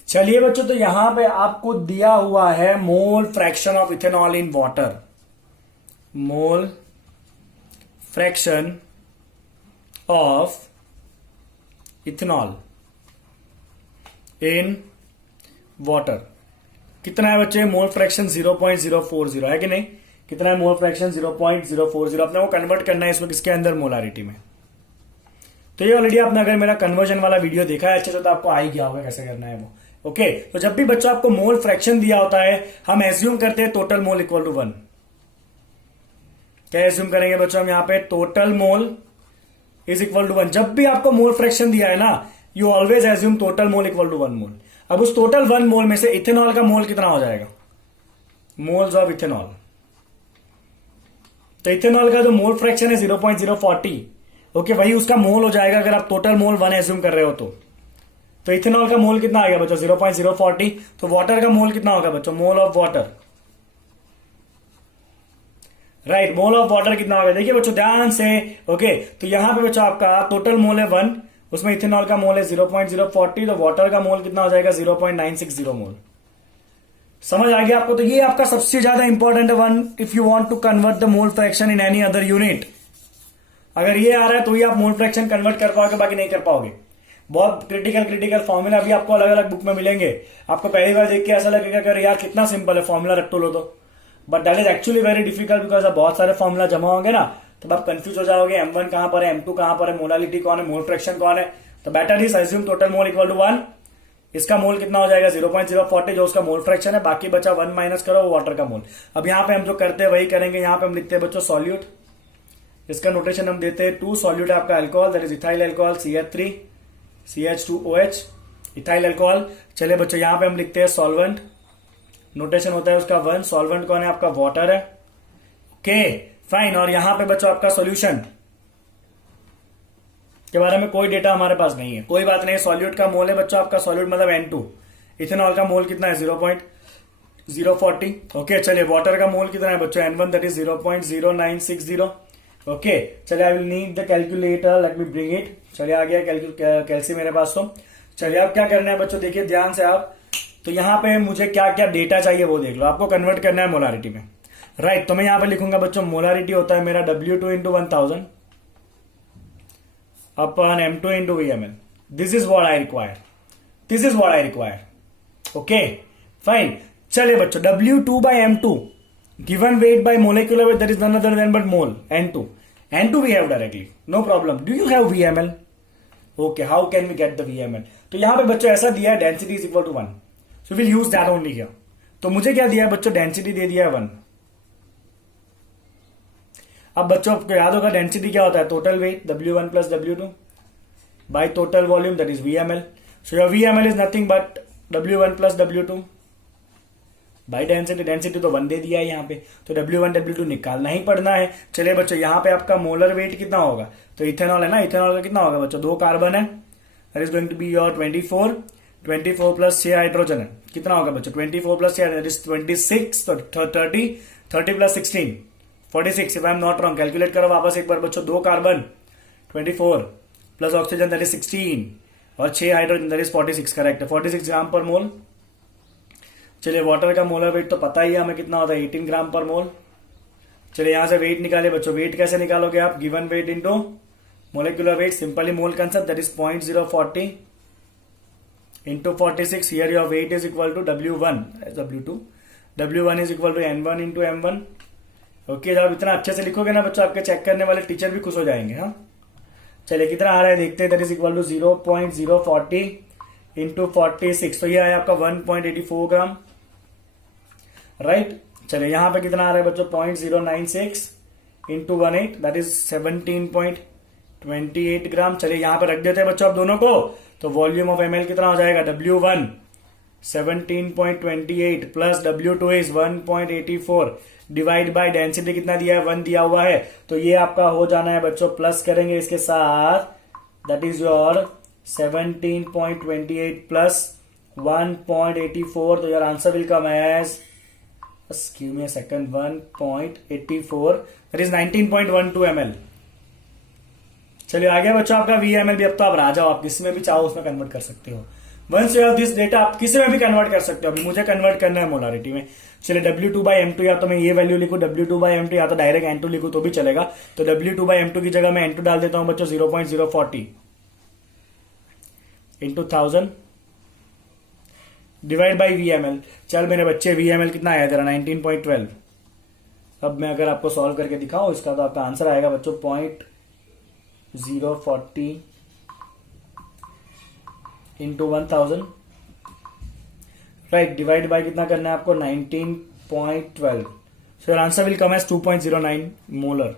चलिए बच्चों, तो यहां पे आपको दिया हुआ है मोल fraction of ethanol in water, mole fraction of ethanol in water कितना है बच्चे, मोल फ्रैक्शन 0.040 है कि नहीं, कितना है मोल फ्रैक्शन 0.040, अपने को कन्वर्ट करना है इसको किसके अंदर, मोलारिटी में। तो ये ऑलरेडी आपने अगर मेरा कन्वर्जन वाला वीडियो देखा है अच्छे से तो आपको आ ही गया होगा कैसे करना है वो। ओके तो जब भी बच्चों आपको मोल फ्रैक्शन दिया होता है हम एज्यूम करते हैं टोटल मोल इक्वल टू 1। क्या एज्यूम करेंगे बच्चों हम यहाँ पे, total mole is equal to 1। जब भी आपको मोल फ्रैक्शन दिया है ना, you always assume total mole equal to 1 mole. अब उस टोटल 1 मोल में से इथेनॉल का मोल कितना हो जाएगा, मोल्स ऑफ इथेनॉल, तो इथेनॉल का जो मोल फ्रैक्शन है 0.040, ओके वही उसका मोल हो जाएगा अगर आप टोटल मोल 1 एज्यूम कर रहे हो तो इथेनॉल का मोल कितना आएगा बच्चों 0.040। तो वाटर का मोल कितना होगा बच्चों, mole of water, right, mole of water कितना होगा, देखिए बच्चों ध्यान से। ओके तो यहां पे बच्चों आपका टोटल मोल है 1, उसमें इथेनॉल का मोल है 0.040, तो वाटर का मोल कितना हो जाएगा 0.960 मोल। समझ आ गया आपको। तो ये आपका सबसे ज्यादा इंपॉर्टेंट है 1 if you want to convert the mole fraction in any other unit. अगर ये आ रहा है तो ही आप मोल फ्रैक्शन कन्वर्ट कर पाओगे, बाकी नहीं कर पाओगे। बहुत क्रिटिकल फॉर्मूला भी आपको अलग अलग बुक में मिलेंगे, आपको पहली बार देख के ऐसा लगेगा कि यार कितना सिंपल है फॉर्मूला रट्टू लो तो, but that is actually very difficult because अब बहुत सारे फॉर्मूला जमा होंगे ना, तो आप कंफ्यूज हो जाओगे M1 कहां पर है, M2 कहां पर है, मोलालिटी कौन है, मोल फ्रैक्शन कौन है। तो better is assume total mole equal to 1, इसका मोल कितना हो जाएगा 0.040 जो उसका मोल फ्रैक्शन है, बाकी बचा 1 माइनस करो वो वाटर का मोल। अब यहाँ पे हम जो करते हैं वही करेंगे, यहाँ पे हम लिखते हैं बच्चों सॉल्यूट, इसका नोटेशन हम देते हैं 2, सॉल्यूट है आपका alcohol that is ethyl alcohol CH3 CH2OH ethyl alcohol. चलिए बच्चों यहां पे हम लिखते हैं सॉल्वेंट, नोटेशन होता है उसका 1, सॉल्वेंट कौन है आपका वाटर है। ओके फाइन, और यहां पे बच्चों आपका सॉल्यूशन के बारे में कोई डेटा हमारे पास नहीं है, कोई बात नहीं। सॉल्यूट का मोल है बच्चों आपका, सॉल्यूट मतलब N2, इथेनॉल का मोल कितना है 0.040। ओके चलिए वाटर का मोल कितना है बच्चों N1 दैट इज 0.0960। ओके चलिए I will need the calculator, let me bring it. चलिए आ गया कैलसी मेरे पास। तो चलिए अब क्या करना है बच्चों, देखिए ध्यान से आप, तो यहां पे मुझे क्या क्या डेटा चाहिए वो देख लो, आपको कन्वर्ट करना है मोलारिटी में, राइट। तो मैं यहां पे लिखूंगा बच्चों मोलारिटी होता है मेरा W2 into 1000 upon M2 into VML. This is what I require. This is what I require. Okay, fine. चलिए बच्चों W2 by M2 given weight by molecular weight that is none other than but mole N2. N2 we have directly, no problem. Do you have VML? Okay, how can we get the VML? तो यहां पे बच्चों ऐसा दिया है density is equal to 1, so we'll use that only here. तो मुझे क्या दिया है बच्चों, डेंसिटी दे दिया है 1। अब बच्चों आपको याद होगा डेंसिटी क्या होता है, total weight W1 plus W2 by total volume, that is VML. So your VML is nothing but W1 plus W2 by density. Density तो 1 दे दिया है यहाँ पे, तो W1 W2 निकालना ही पड़ना है. चलिए बच्चों, यहाँ पे आपका मोलर वेट कितना होगा, तो इथेनॉल है ना, इथेनॉल का कितना होगा बच्चों, 2 कार्बन है, that is going to be your 24 plus 6 hydrogen है, कितना होगा बच्चों 24 प्लस 6, दैट इज 26, तो 30 plus 16 46, if I am not wrong. Calculate करो वापस एक बार बच्चों, 2 carbon 24 plus oxygen that is 16 और 6 हाइड्रोजन दैट इज 46. करेक्ट है, 46 ग्राम पर मोल. चलिए वाटर का मोलर वेट तो पता ही है हमें कितना होता है, 18 ग्राम पर मोल. चलिए यहां से वेट निकाले बच्चों. वेट कैसे निकालोगे आप, given weight into molecular weight, simply mole concept, that is 0.040 into 46. Here your weight is equal to W1 W2. W1 is equal to N1 into M1. Okay, जब इतना अच्छे से लिखोगे ना बच्चों, आपके चेक करने वाले टीचर भी खुश हो जाएंगे. हाँ, चलिए कितना आ रहा है देखते हैं. That is equal to 0.040 into 46, तो ये आया आपका 1.84 ग्राम. राइट. चलिए यहां पे कितना आ रहा है बच्चों, 0.096 इंटू 18, दैट इज 17.28 ग्राम. चलिए यहां पे रख देते हैं बच्चों आप दोनों को, तो वॉल्यूम ऑफ ml कितना हो जाएगा, W1 17.28 plus W2 is 1.84 divide by density कितना दिया है, 1 दिया हुआ है, तो ये आपका हो जाना है बच्चों, प्लस करेंगे इसके साथ, दैट इज योर 17.28 प्लस 1.84, तो your answer will come as, give me a second, 1.84, that is 19.12 ml. चलिए आ गया बच्चों आपका VML भी. अब तो आप राजा हो, आप किसी में भी चाहो उसमें कन्वर्ट कर सकते हो. Once you have this data, आप किसी में भी कन्वर्ट कर सकते हो. अभी मुझे कन्वर्ट करना है मोलारिटी में. चलिए W2 बाई M2, या तो मैं ये वैल्यू लिखूं W2 बाई M2, या तो डायरेक्ट N2 लिखूं तो भी चलेगा. तो W2 बाई M2 की जगह मैं N2 डाल देता हूं बच्चों, 0.040 इंटू 1000 डिवाइड बाई VML. चल मेरे बच्चे, VML कितना आया तेरा, 19.12. अब मैं अगर आपको सॉल्व करके दिखाऊं इसका, तो आपका आंसर आएगा बच्चों 0.040 इंटू 1000, राइट, डिवाइड बाय कितना करना है आपको, 19.12. So your answer will come as 2.09 molar.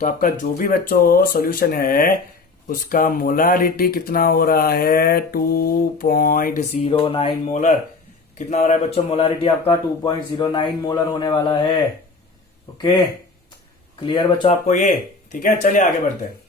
तो आपका जो भी बच्चों सॉल्यूशन है उसका मोलारिटी कितना हो रहा है, 2.09 मोलर. कितना हो रहा है बच्चों मोलारिटी आपका, 2.09 मोलर होने वाला है. ओके, क्लियर बच्चों आपको ये, ठीक है. चलिए आगे बढ़ते हैं.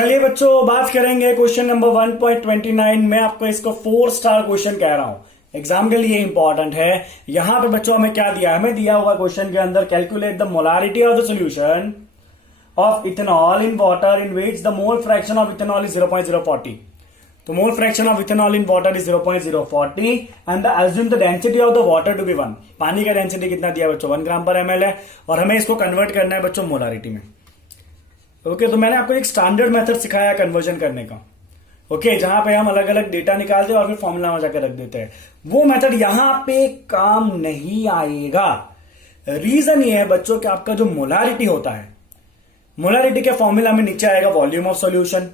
चलिए बच्चों, बात करेंगे क्वेश्चन नंबर 1.29 में। आपको इसको 4 स्टार क्वेश्चन कह रहा हूं, एग्जाम के लिए इंपॉर्टेंट है। यहां पे बच्चों हमें क्या दिया है, हमें दिया हुआ क्वेश्चन के अंदर calculate the molarity of the solution of ethanol in water in which the mole fraction of ethanol is 0.040। तो mole fraction of ethanol in water is 0.040 and assume the density of the water to be 1। पानी का density कितना दिया बच्चों, 1 ग्राम पर ML है, और हमें इसको कन्वर्ट करना है बच्चों मोलारिटी में। ओके, तो मैंने आपको एक स्टैंडर्ड मेथड सिखाया कन्वर्जन करने का। ओके, जहां पे हम अलग अलग डेटा निकालते हैं और फिर फॉर्मूला में जाकर रख देते हैं। वो मेथड यहां पे काम नहीं आएगा। रीजन ये है बच्चों कि आपका जो मोलारिटी होता है, मोलारिटी के फॉर्मूला में नीचे आएगा वॉल्यूम ऑफ सॉल्यूशन।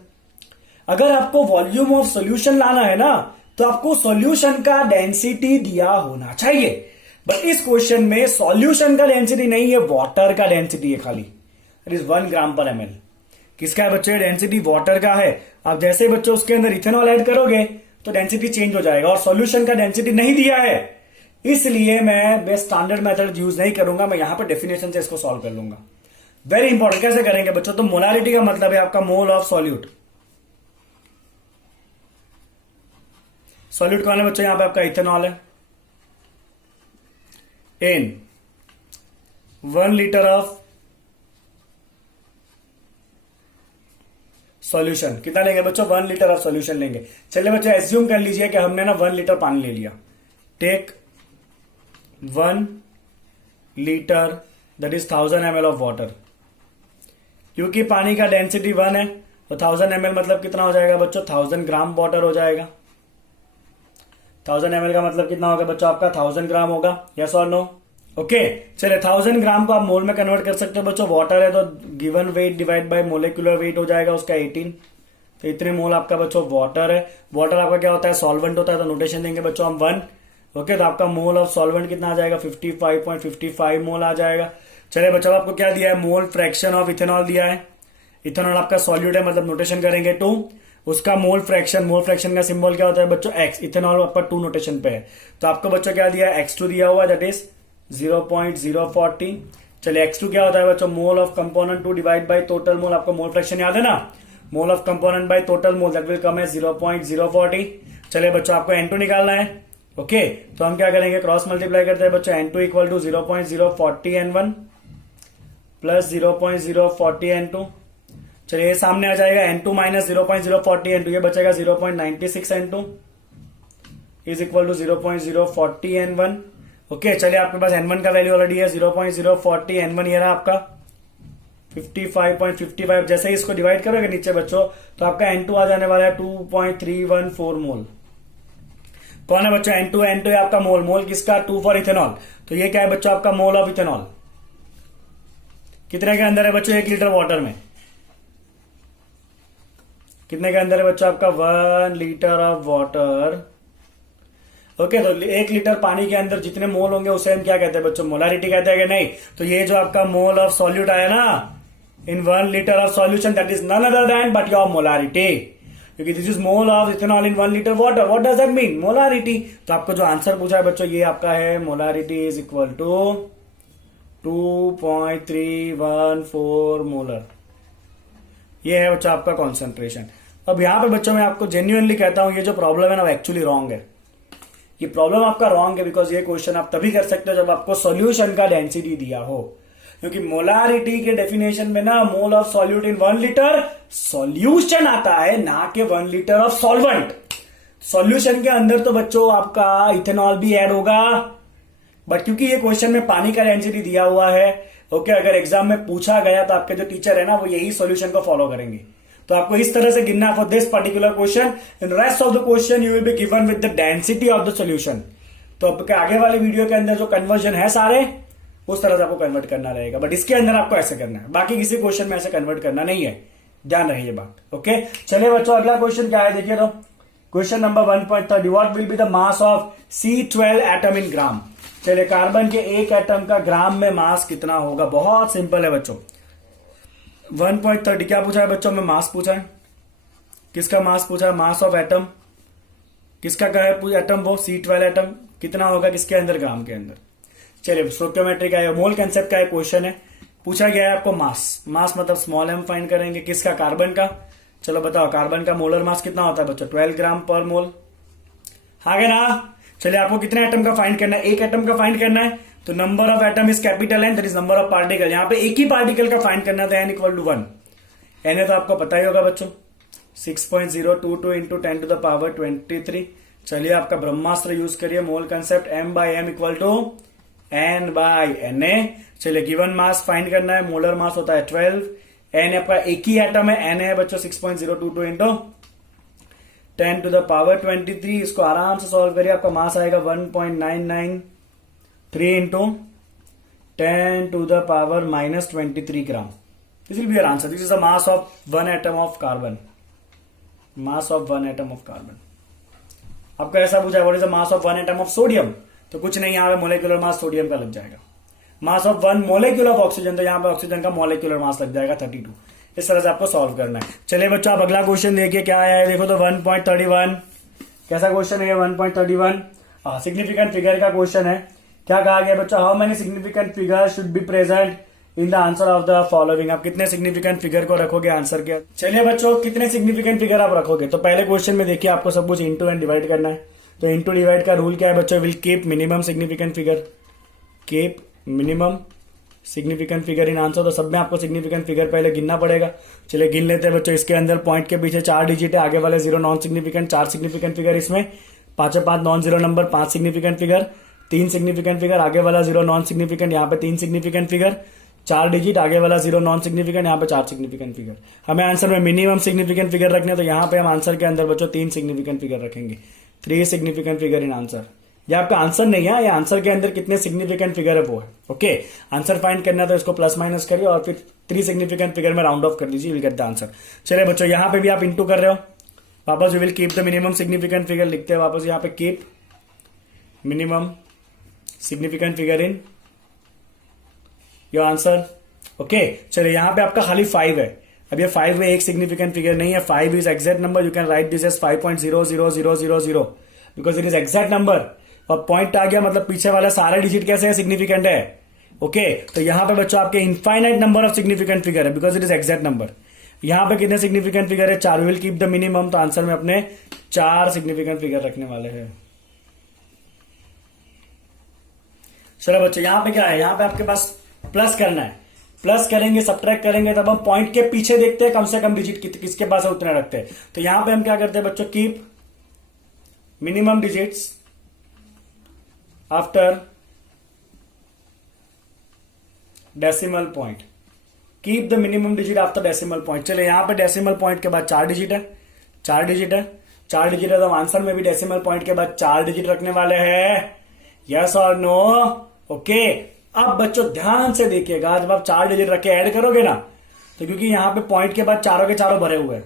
अगर आपको वॉल्यूम ऑफ सॉल्यूशन लाना है ना, तो आपको सॉल्यूशन का डेंसिटी दिया होना चाहिए। बट इस क्वेश्चन में सॉल्यूशन का डेंसिटी नहीं है, वाटर का डेंसिटी है खाली। इट इज 1 ग्राम पर एमएल। किसका है बच्चों, डेंसिटी वाटर का है। आप जैसे बच्चों उसके अंदर इथेनॉल ऐड करोगे तो डेंसिटी चेंज हो जाएगा, और सॉल्यूशन का डेंसिटी नहीं दिया है, इसलिए मैं स्टैंडर्ड मेथड यूज नहीं करूंगा। मैं यहां पर डेफिनेशन से इसको सॉल्व कर लूंगा। वेरी इंपॉर्टेंट, कैसे करेंगे बच्चों, तो मोलारिटी का मतलब है आपका मोल ऑफ सॉल्यूट। सॉल्यूट कौन है बच्चों, यहां पे आपका इथेनॉल है। इन 1 लीटर ऑफ सॉल्यूशन, कितना लेंगे बच्चों, 1 लीटर ऑफ सॉल्यूशन लेंगे। चलिए बच्चों, एज्यूम कर लीजिए कि हमने ना 1 लीटर पानी ले लिया। Take 1 litre that is 1000 ml of water. क्योंकि पानी का डेंसिटी 1 है, तो 1000 ml मतलब कितना हो जाएगा बच्चों, 1000 ग्राम वाटर हो जाएगा। 1000 ml का मतलब कितना होगा बच्चों, आपका 1000 ग्राम होगा। यस और नो? ओके, चलिए 1000 ग्राम को आप मोल में कन्वर्ट कर सकते हो बच्चों। वाटर है तो given weight divide by molecular weight हो जाएगा उसका 18। तो इतने मोल आपका बच्चों वाटर है। वाटर आपका क्या होता है, सॉल्वेंट होता है, तो नोटेशन देंगे बच्चों हम 1। ओके, तो आपका मोल ऑफ सॉल्वेंट कितना आ जाएगा, 55.55 मोल आ जाएगा। चलिए बच्चों, आपको क्या दिया है, मोल फ्रैक्शन ऑफ इथेनॉल दिया है। इथेनॉल आपका सॉल्यूट है, मतलब नोटेशन करेंगे 2। उसका मोल फ्रैक्शन का सिंबल क्या होता है बच्चों, एक्स। इथेनॉल आपका 2 नोटेशन पे है, तो आपको बच्चों क्या दिया है, x2 दिया हुआ, दैट इज 0.040। चलिए x2 क्या होता है बच्चों, mole of component 2 divide by total mole. आपको मोल फ्रैक्शन याद है ना, mole of component by total mole, that will come है 0.040। चलिए बच्चों, आपको N2 निकालना है। ओके, तो हम क्या करेंगे, क्रॉस मल्टीप्लाई करते हैं बच्चों। N2 equal to 0.040 N1 plus 0.040 N2। चलिए सामने आ जाएगा N2 माइनस 0.040 N2, ये बचेगा 0.96 N2 is equal to 0.040 N1। Okay, चलिए आपके पास N1 का वैल्यू ऑलरेडी है 0.040 N1, ये रहा आपका 55.55। जैसे ही इसको डिवाइड करोगे नीचे बच्चों, तो आपका N2 आ जाने वाला है 2.314 मोल। कौन है बच्चों, N2 है आपका मोल। मोल किसका, 2 फॉर इथेनॉल। तो ये क्या है बच्चों, आपका मोल ऑफ इथेनॉल। कितने के अंदर है बच्चों, 1 लीटर वाटर में कितने के अंदर है बच्चों, आपका 1 लीटर ऑफ वाटर। ओके, तो 1 लीटर पानी के अंदर जितने मोल होंगे उसे हम क्या कहते हैं बच्चों, मोलारिटी कहते हैं कि नहीं। तो ये जो आपका मोल ऑफ सॉल्यूट आया ना in 1 litre of solution, that is none other than but your molarity, क्योंकि this is mole of ethanol in 1 litre water. What does that mean, molarity. तो आपको जो आंसर पूछा है बच्चों, ये आपका है molarity is equal to 2.314 molar. ये है बच्चों आपका कॉन्सेंट्रेशन। अब यहां पे बच्चों मैं आपको जेन्युइनली कहता हूं, ये जो प्रॉब्लम है ना, एक्चुअली रॉन्ग है। ये प्रॉब्लम आपका रॉन्ग है, बिकॉज ये क्वेश्चन आप तभी कर सकते हो जब आपको सॉल्यूशन का डेंसिटी दिया हो। क्योंकि मोलारिटी के डेफिनेशन में ना, mole of solute in 1 litre solution आता है, ना कि 1 लीटर ऑफ सॉल्वेंट। सॉल्यूशन के अंदर तो बच्चों आपका इथेनॉल भी ऐड होगा, बट क्योंकि ये क्वेश्चन में पानी का डेंसिटी दिया हुआ है, ओके, अगर एग्जाम में पूछा गया तो आपके जो टीचर है ना, वो यही सॉल्यूशन को फॉलो करेंगे। तो आपको इस तरह से गिनना for this particular question. In rest of the question you will be given with the density of the solution. तो आपके आगे वाले वीडियो के अंदर जो कन्वर्जन है सारे, उस तरह से आपको कन्वर्ट करना रहेगा, बट इसके अंदर आपको ऐसे करना है, बाकी किसी क्वेश्चन में ऐसे कन्वर्ट करना नहीं है, ध्यान रखिए बात। ओके, चलिए बच्चों, अगला क्वेश्चन क्या है देखिए। तो question number 1.30, what will be the mass of C12 atom in gram. चलिए, कार्बन के एक एटम का ग्राम में मास कितना होगा, बहुत सिंपल है बच्चों। 1.30 क्या पूछा है बच्चों में, मास पूछा है। किसका मास पूछा है, मास ऑफ एटम। किसका का है एटम, वो C12 एटम। कितना होगा किसके अंदर, ग्राम के अंदर। चलिए, स्टोइकियोमेट्री का है, मोल कंसेप्ट का है क्वेश्चन है। पूछा गया है आपको मास। मास मतलब स्मॉल m फाइंड करेंगे, किसका, कार्बन का। चलो बताओ कार्बन का मोलर मास कितना होता है बच्चों? 12 ग्राम पर मोल। हाँ क्या ना? चलिए आपको कितने एटम का फाइंड करना है? एक एटम का फाइंड करना है, तो number of atom is capital N, that is number of particle. यहाँ पे एक ही पार्टिकल का फाइंड करना था, एन इक्वल टू 1। एन है तो आपको पता ही होगा बच्चों 6.022 इंटू 10 टू द पावर 23। चलिए आपका ब्रह्मास्त्र यूज करिए, mole concept, m by M equal to n by Na। चलिए गिवन मास फाइंड करना है, मोलर मास होता है 12, n आपका एक ही एटम है, n है बच्चों 6.022 इंटू 10 टू द पावर 23। इसको आराम से सॉल्व करिए, आपका मास आएगा 1.993 into 10 to the power -23 gram. This will be your answer. This is the mass of one atom of carbon, mass of one atom of carbon. आपको ऐसा पूछा what is the mass of one atom of sodium, तो कुछ नहीं, यहाँ पे molecular mass sodium का लग जाएगा। मास of one molecule of oxygen, तो यहाँ पे ऑक्सीजन का मोलेकुलर मास लग जाएगा 32। इस तरह से आपको सॉल्व करना है। चलिए बच्चों आप अगला क्वेश्चन देखिए क्या आया है, देखो तो 1.31। कैसा क्वेश्चन है 1.31? सिग्निफिकेंट फिगर का क्वेश्चन है। क्या कहा गया बच्चों? How many significant figure should be present in the answer of the following. आप कितने सिग्निफिकेंट फिगर को रखोगे आंसर के? चलिए बच्चों कितने सिग्निफिकेंट फिगर आप रखोगे, तो पहले क्वेश्चन में देखिए आपको सब कुछ इंटू एंड डिवाइड करना है। तो इंटू डिवाइड का रूल क्या है बच्चों? Will keep minimum significant figure, keep minimum significant figure in answer. तो सब में आपको सिग्निफिकेंट फिगर पहले गिनना पड़ेगा। चलिए गिन लेते हैं बच्चों। इसके अंदर पॉइंट के पीछे 4 डिजिट है, आगे वाले 0 नॉन सिग्निफिकेंट, 4 सिग्निफिकेंट फिगर इसमें, 5 non zero number, 5 significant figure, 3 significant figure, आगे वाला 0 नॉन सिग्निफिकेंट, यहाँ पे 3 सिग्निफिकेंट फिगर, 4 डिजिट, आगे वाला 0 नॉन सिग्निफिकेंट, यहाँ पे 4 सिग्निफिकेंट फिगर। हमें आंसर में मिनिमम सिग्निफिकेंट फिगर रखने, तो यहाँ पे हम आंसर के अंदर बच्चों 3 सिग्निफिकेंट फिगर रखेंगे, 3 सिग्निफिकेंट फिगर इन आंसर। ये आपका आंसर नहीं है, ये आंसर के अंदर कितने सिग्निफिकेंट फिगर है वो है। ओके, आंसर फाइंड करना है तो इसको प्लस माइनस करिए और फिर 3 सिग्निफिकेंट फिगर में राउंड ऑफ कर दीजिए, विल गेट द आंसर। चलिए बच्चों यहाँ पे भी आप इंटू कर रहे हो, वापस will keep the minimum significant figure लिखते हैं वापस यहाँ पे, keep minimum significant figure in your answer. Okay, चलिए यहाँ पे आपका खाली 5 है। अब ये 5 में एक सिग्निफिकेंट फिगर नहीं है, 5 is exact number, you can write this as 5.00000 because it is exact number. और पॉइंट आ गया मतलब पीछे वाला सारे डिजिट कैसे है? सिग्निफिकेंट है। ओके, तो यहां पे बच्चों आपके infinite number of significant figure है because it is exact number. यहां पे कितने सिग्निफिकेंट फिगर है? 4। विल कीप द मिनिमम, तो आंसर में अपने 4 सिग्निफिकेंट फिगर रखने वाले हैं। चलो बच्चों यहां पे क्या है? यहां पे आपके पास प्लस करना है, प्लस करेंगे सब्ट्रैक्ट करेंगे, तब हम पॉइंट के पीछे देखते हैं कम से कम डिजिट किसके पास है उतने रखते हैं। तो यहां पे हम क्या करते हैं बच्चों? Keep minimum digits after decimal point, keep the minimum digit after decimal point. चले यहां पे डेसिमल पॉइंट के बाद 4 डिजिट है, 4 डिजिट है, 4 डिजिट है, तो आंसर में भी डेसिमल पॉइंट के बाद 4 डिजिट रखने वाले हैं। यस और नो? ओके, अब बच्चों ध्यान से देखिएगा, जब आप 4 डिजिट रख के ऐड करोगे ना, तो क्योंकि यहां पे पॉइंट के बाद चारों के चारों भरे हुए हैं,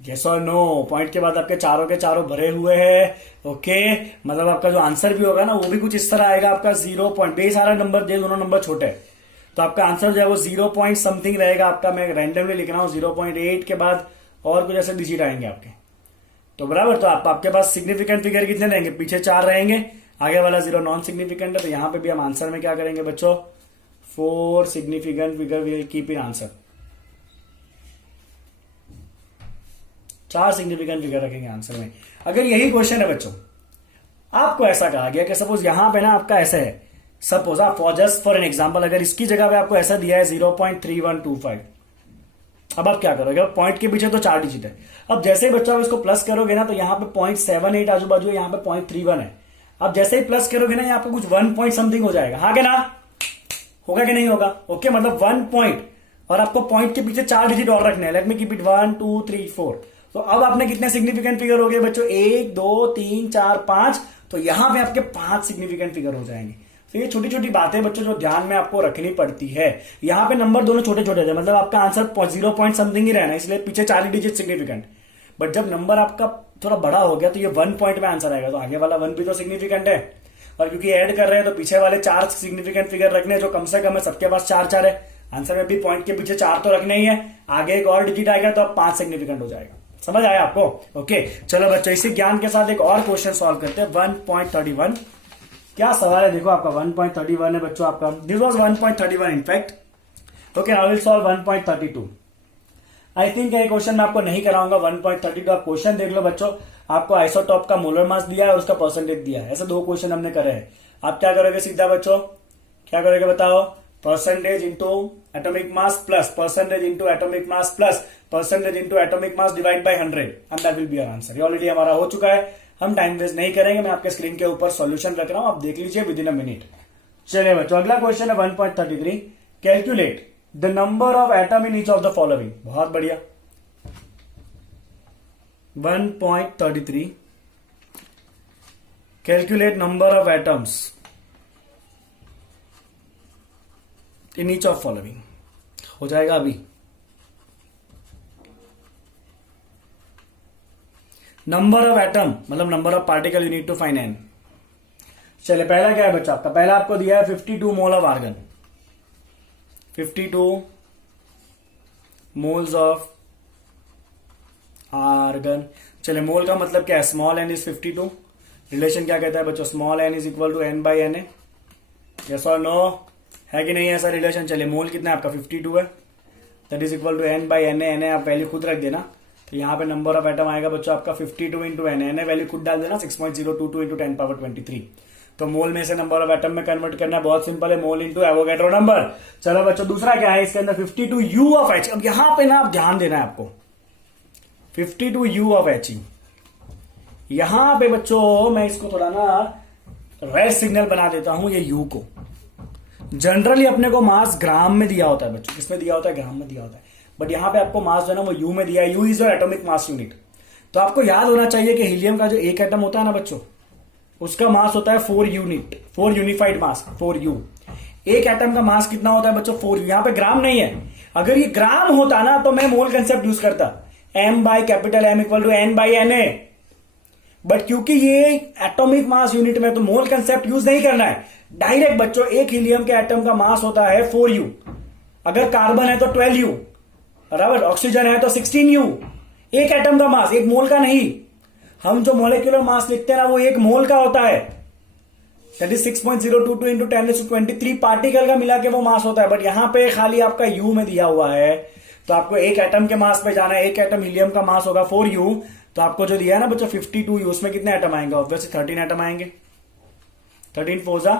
यस और नो, पॉइंट के बाद आपके चारों के चारों भरे हुए हैं। ओके, मतलब आपका जो आंसर भी होगा ना वो भी कुछ इस तरह आएगा आपका 0 पॉइंट, बे सारा नंबर दे, दोनों नंबर छोटे, तो आपका आंसर जो है वो 0 पॉइंट समथिंग रहेगा आपका। मैं रैंडमली लिख रहा हूं, 0.8 के बाद और कुछ ऐसे डिजिट आएंगे आपके, तो बराबर। तो आपके पास सिग्निफिकेंट फिगर कितने रहेंगे? पीछे 4 रहेंगे, आगे वाला 0 नॉन सिग्निफिकेंट है, तो यहां पे भी हम आंसर में क्या करेंगे बच्चों? 4 significant figure will keep in answer, 4 significant figure रखेंगे आंसर में। अगर यही क्वेश्चन है बच्चों, आपको ऐसा कहा गया कि सपोज यहां पे ना आपका ऐसा है, सपोज आप जस्ट फॉर एन एग्जांपल अगर इसकी जगह पे आपको ऐसा दिया है 0.3125, अब आप क्या करोगे? पॉइंट के पीछे तो 4 डिजिट है, अब जैसे ही बच्चों आप इसको प्लस करोगे ना, तो यहां पे 0.78 आजू बाजू है, यहां पे 0.31 है। अब जैसे ही प्लस करोगे ना, यहाँ पे कुछ 1 पॉइंट समथिंग हो जाएगा, हाँ क्या ना? होगा कि नहीं होगा? ओके, मतलब 1 पॉइंट, और आपको पॉइंट के पीछे 4 डिजिट और रखने हैं। Let me keep it 1 2 3 4। तो अब आपने कितने सिग्निफिकेंट फिगर हो गए बच्चों? 1 2 3 4 5, तो यहां पे आपके 5 सिग्निफिकेंट फिगर हो जाएंगे। तो ये छोटी छोटी बातें बच्चों जो ध्यान में आपको रखनी पड़ती है। यहां पे नंबर दोनों छोटे छोटे थे, मतलब आपका आंसर 0 पॉइंट समथिंग ही रहना, इसलिए पीछे 4 डिजिट सिग्निफिकेंट। बट जब नंबर आपका थोड़ा बड़ा हो गया तो ये 1 पॉइंट में आंसर आएगा, तो आगे वाला 1 भी तो सिग्निफिकेंट है, और क्योंकि ऐड कर रहे हैं तो पीछे वाले 4 सिग्निफिकेंट फिगर रखने जो कम से कम है, सबके पास 4 है, आंसर में भी पॉइंट के पीछे 4 तो रखने ही है, आगे एक और डिजिट आएगा तो अब 5 सिग्निफिकेंट हो जाएगा। समझ आया आपको? ओके, चलो बच्चों इसी ज्ञान के साथ एक और क्वेश्चन सॉल्व करते हैं। 1.31 क्या सवाल है? देखो आपका 1.31 है बच्चों आपका, this was 1.31 in fact. Okay, I will solve 1.32। I think ये क्वेश्चन मैं आपको नहीं कराऊंगा। 1.32 आप क्वेश्चन देख लो बच्चों, आपको आइसोटॉप का मोलर मास दिया है और उसका परसेंटेज दिया है, ऐसे 2 क्वेश्चन हमने करे हैं। आप क्या करोगे सीधा बच्चों, क्या करोगे बताओ, percentage into atomic mass plus percentage into atomic mass plus percentage into atomic mass divide by 100 and that will be our answer. ये ऑलरेडी हमारा हो चुका है, हम टाइम वेस्ट नहीं करेंगे। मैं आपके स्क्रीन के ऊपर सॉल्यूशन रख रहा हूं, आप देख लीजिए विद इन अ मिनट। चलिए बच्चों अगला क्वेश्चन है 1.33, calculate the number of atom in each of the following. बहुत बढ़िया। 1.33 calculate number of atoms in each of following. हो जाएगा अभी। नंबर ऑफ एटम मतलब number of particle you need to find N. चलिए पहला क्या है बच्चा आपका, पहला आपको दिया है 52 mole of argon, 52 moles of argon. चलिए मोल का मतलब क्या है, स्मॉल एन इज 52। रिलेशन क्या कहता है बच्चों, small n is equal to n by N A. Yes और नो, है कि नहीं ऐसा रिलेशन। चलिए मोल कितना है आपका 52 है, that is equal to n by N A. आप वैल्यू खुद रख देना, तो यहाँ पे नंबर ऑफ एटम आएगा बच्चों आपका 52 इंटू एन ए वैल्यू खुद डाल देना 6.022 इंटू 10 पावर 23। तो मोल में से नंबर ऑफ एटम में कन्वर्ट करना बहुत सिंपल है, मोल इंटू एवोगैड्रो नंबर। चलो बच्चों दूसरा क्या है इसके अंदर 52 यू ऑफ एच। अब यहां पे ना आप ध्यान देना है आपको, 52 यू ऑफ एच। यहां पे बच्चों मैं इसको थोड़ा ना रेड सिग्नल बना देता हूं, ये यू को। जनरली अपने को मास ग्राम में दिया होता है बच्चों, किसमें दिया होता है, ग्राम में दिया होता है, बट यहां पे आपको मास जो है ना वो यू में दिया है। You is your atomic mass unit. तो आपको याद होना चाहिए कि हीलियम का जो एक एटम होता है ना बच्चों, उसका मास होता है 4 यूनिट, 4 यूनिफाइड मास, 4 यू। एक एटम का मास कितना होता है बच्चों, 4 यू। यहां पे ग्राम नहीं है। अगर ये ग्राम होता ना तो मैं मोल कंसेप्ट यूज करता, m by capital M equal to n by N A. But क्योंकि ये एटॉमिक मास यूनिट में तो मोल कंसेप्ट यूज नहीं करना है डायरेक्ट बच्चों। एक हीलियम के एटम का मास होता है 4 यू, अगर कार्बन है तो 12 यू, बराबर, ऑक्सीजन है तो 16 यू। एक एटम का मास, एक मोल का नहीं। हम जो मोलिकुलर मास लिखते हैं ना वो एक मोल का होता है, दैट इज 6.022 इंटू 10⁻23 पार्टिकल का मिला के वो मास होता है। बट यहां पे खाली आपका यू में दिया हुआ है, तो आपको एक एटम के मास पे जाना है। एक एटम हीलियम का मास होगा 4 यू, तो आपको जो दिया है ना बच्चों 52 यू, उसमें कितने एटम आएंगे, ऑब्वियसली 13 एटम आएंगे। 13 4 जा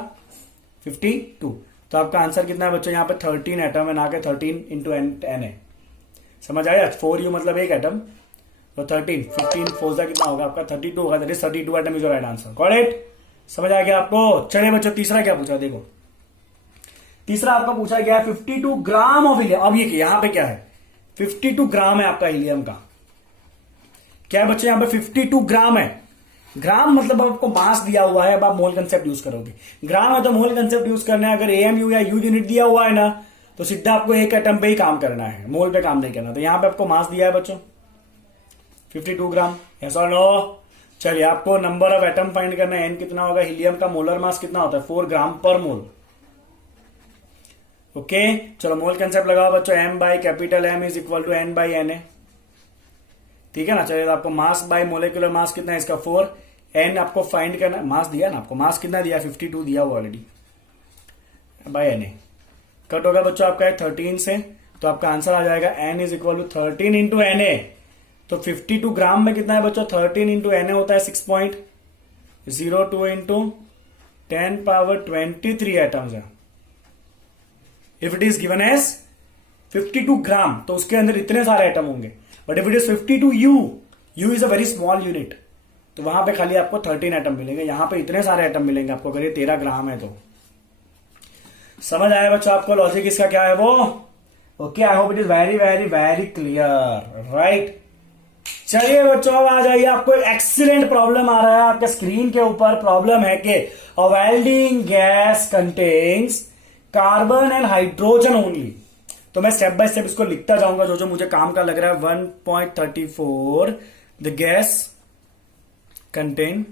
52। तो आपका आंसर कितना है बच्चों, यहाँ पे 13 एटम है, ना के 13 इंटू एन है। समझ आया, 4 यू मतलब एक एटम, तो 13 15 4 जा कितना होगा आपका 32 होगा, that is 32 atom is your right answer. Got it, समझ आ गया आपको। चलिए बच्चों तीसरा क्या पूछा, देखो तीसरा आपका पूछा गया है 52 ग्राम ऑफ हीलियम। अब ये यहां पे क्या है, 52 ग्राम है आपका हीलियम का। क्या है बच्चे, यहां पे 52 ग्राम है। ग्राम मतलब आपको मास दिया हुआ है, अब आप मोल कंसेप्ट यूज करोगे। ग्राम है तो मोल कंसेप्ट यूज करना है। अगर एएमयू या यू यूनिट दिया हुआ है ना तो सीधा आपको एक एटम पे ही काम करना है, मोल पे काम नहीं करना। तो यहां पे आपको मास दिया है बच्चों 52 ग्राम, यस और नो। चलिए आपको नंबर ऑफ एटम फाइंड करना है, एन कितना होगा, हीलियम का मोलर मास कितना होता है 4 ग्राम पर मोल। ओके चलो मोल कंसेप्ट लगाओ बच्चों, m by capital M is equal to n by N A. ठीक है ना। चलिए तो आपको मास बाय मोलिकुलर मास कितना है इसका 4, एन आपको फाइंड करना, मास दिया ना आपको, मास कितना दिया 52 दिया हुआ already, by N A. Cut होगा बच्चों आपका है 13 से, तो आपका आंसर आ जाएगा n is equal to 13 into N A. तो 52 ग्राम में कितना है बच्चों, 13 इंटू एन ए होता है 6.02 इंटू 10 पावर 23 एटम्स है। If it is given as 52 gram तो उसके अंदर इतने सारे एटम होंगे। But if it is 52 u, u is a very small unit, तो वहां पे खाली आपको 13 एटम मिलेंगे। यहां पे इतने सारे एटम मिलेंगे आपको अगर ये 13 ग्राम है तो। समझ आया बच्चों आपको लॉजिक इसका क्या है वो। Okay I hope it is very very very clear, right. चलिए बच्चों अब आ जाइए, आपको एक एक्सीलेंट प्रॉब्लम आ रहा है आपके स्क्रीन के ऊपर। प्रॉब्लम है कि a welding gas contains carbon and hydrogen only. तो मैं स्टेप बाय स्टेप इसको लिखता जाऊंगा जो जो मुझे काम का लग रहा है। 1.34 the gas contain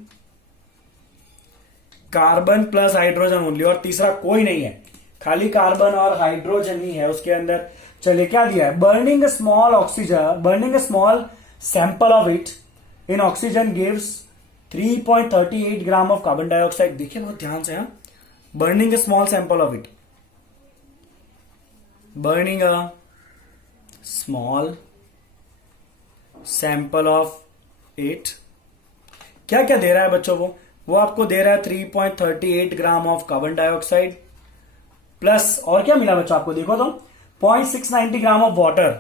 carbon plus hydrogen only, और तीसरा कोई नहीं है, खाली कार्बन और हाइड्रोजन ही है उसके अंदर। चलिए क्या दिया है, burning a small oxygen, burning a small sample of it in oxygen gives 3.38 gram of carbon dioxide. देखिए बहुत ध्यान से, हाँ, burning a small sample of it, burning a small sample of 8। क्या क्या दे रहा है बच्चों वो आपको दे रहा है 3.38 gram of carbon dioxide plus और क्या मिला बच्चों आपको, देखो तो 0.690 gram of water,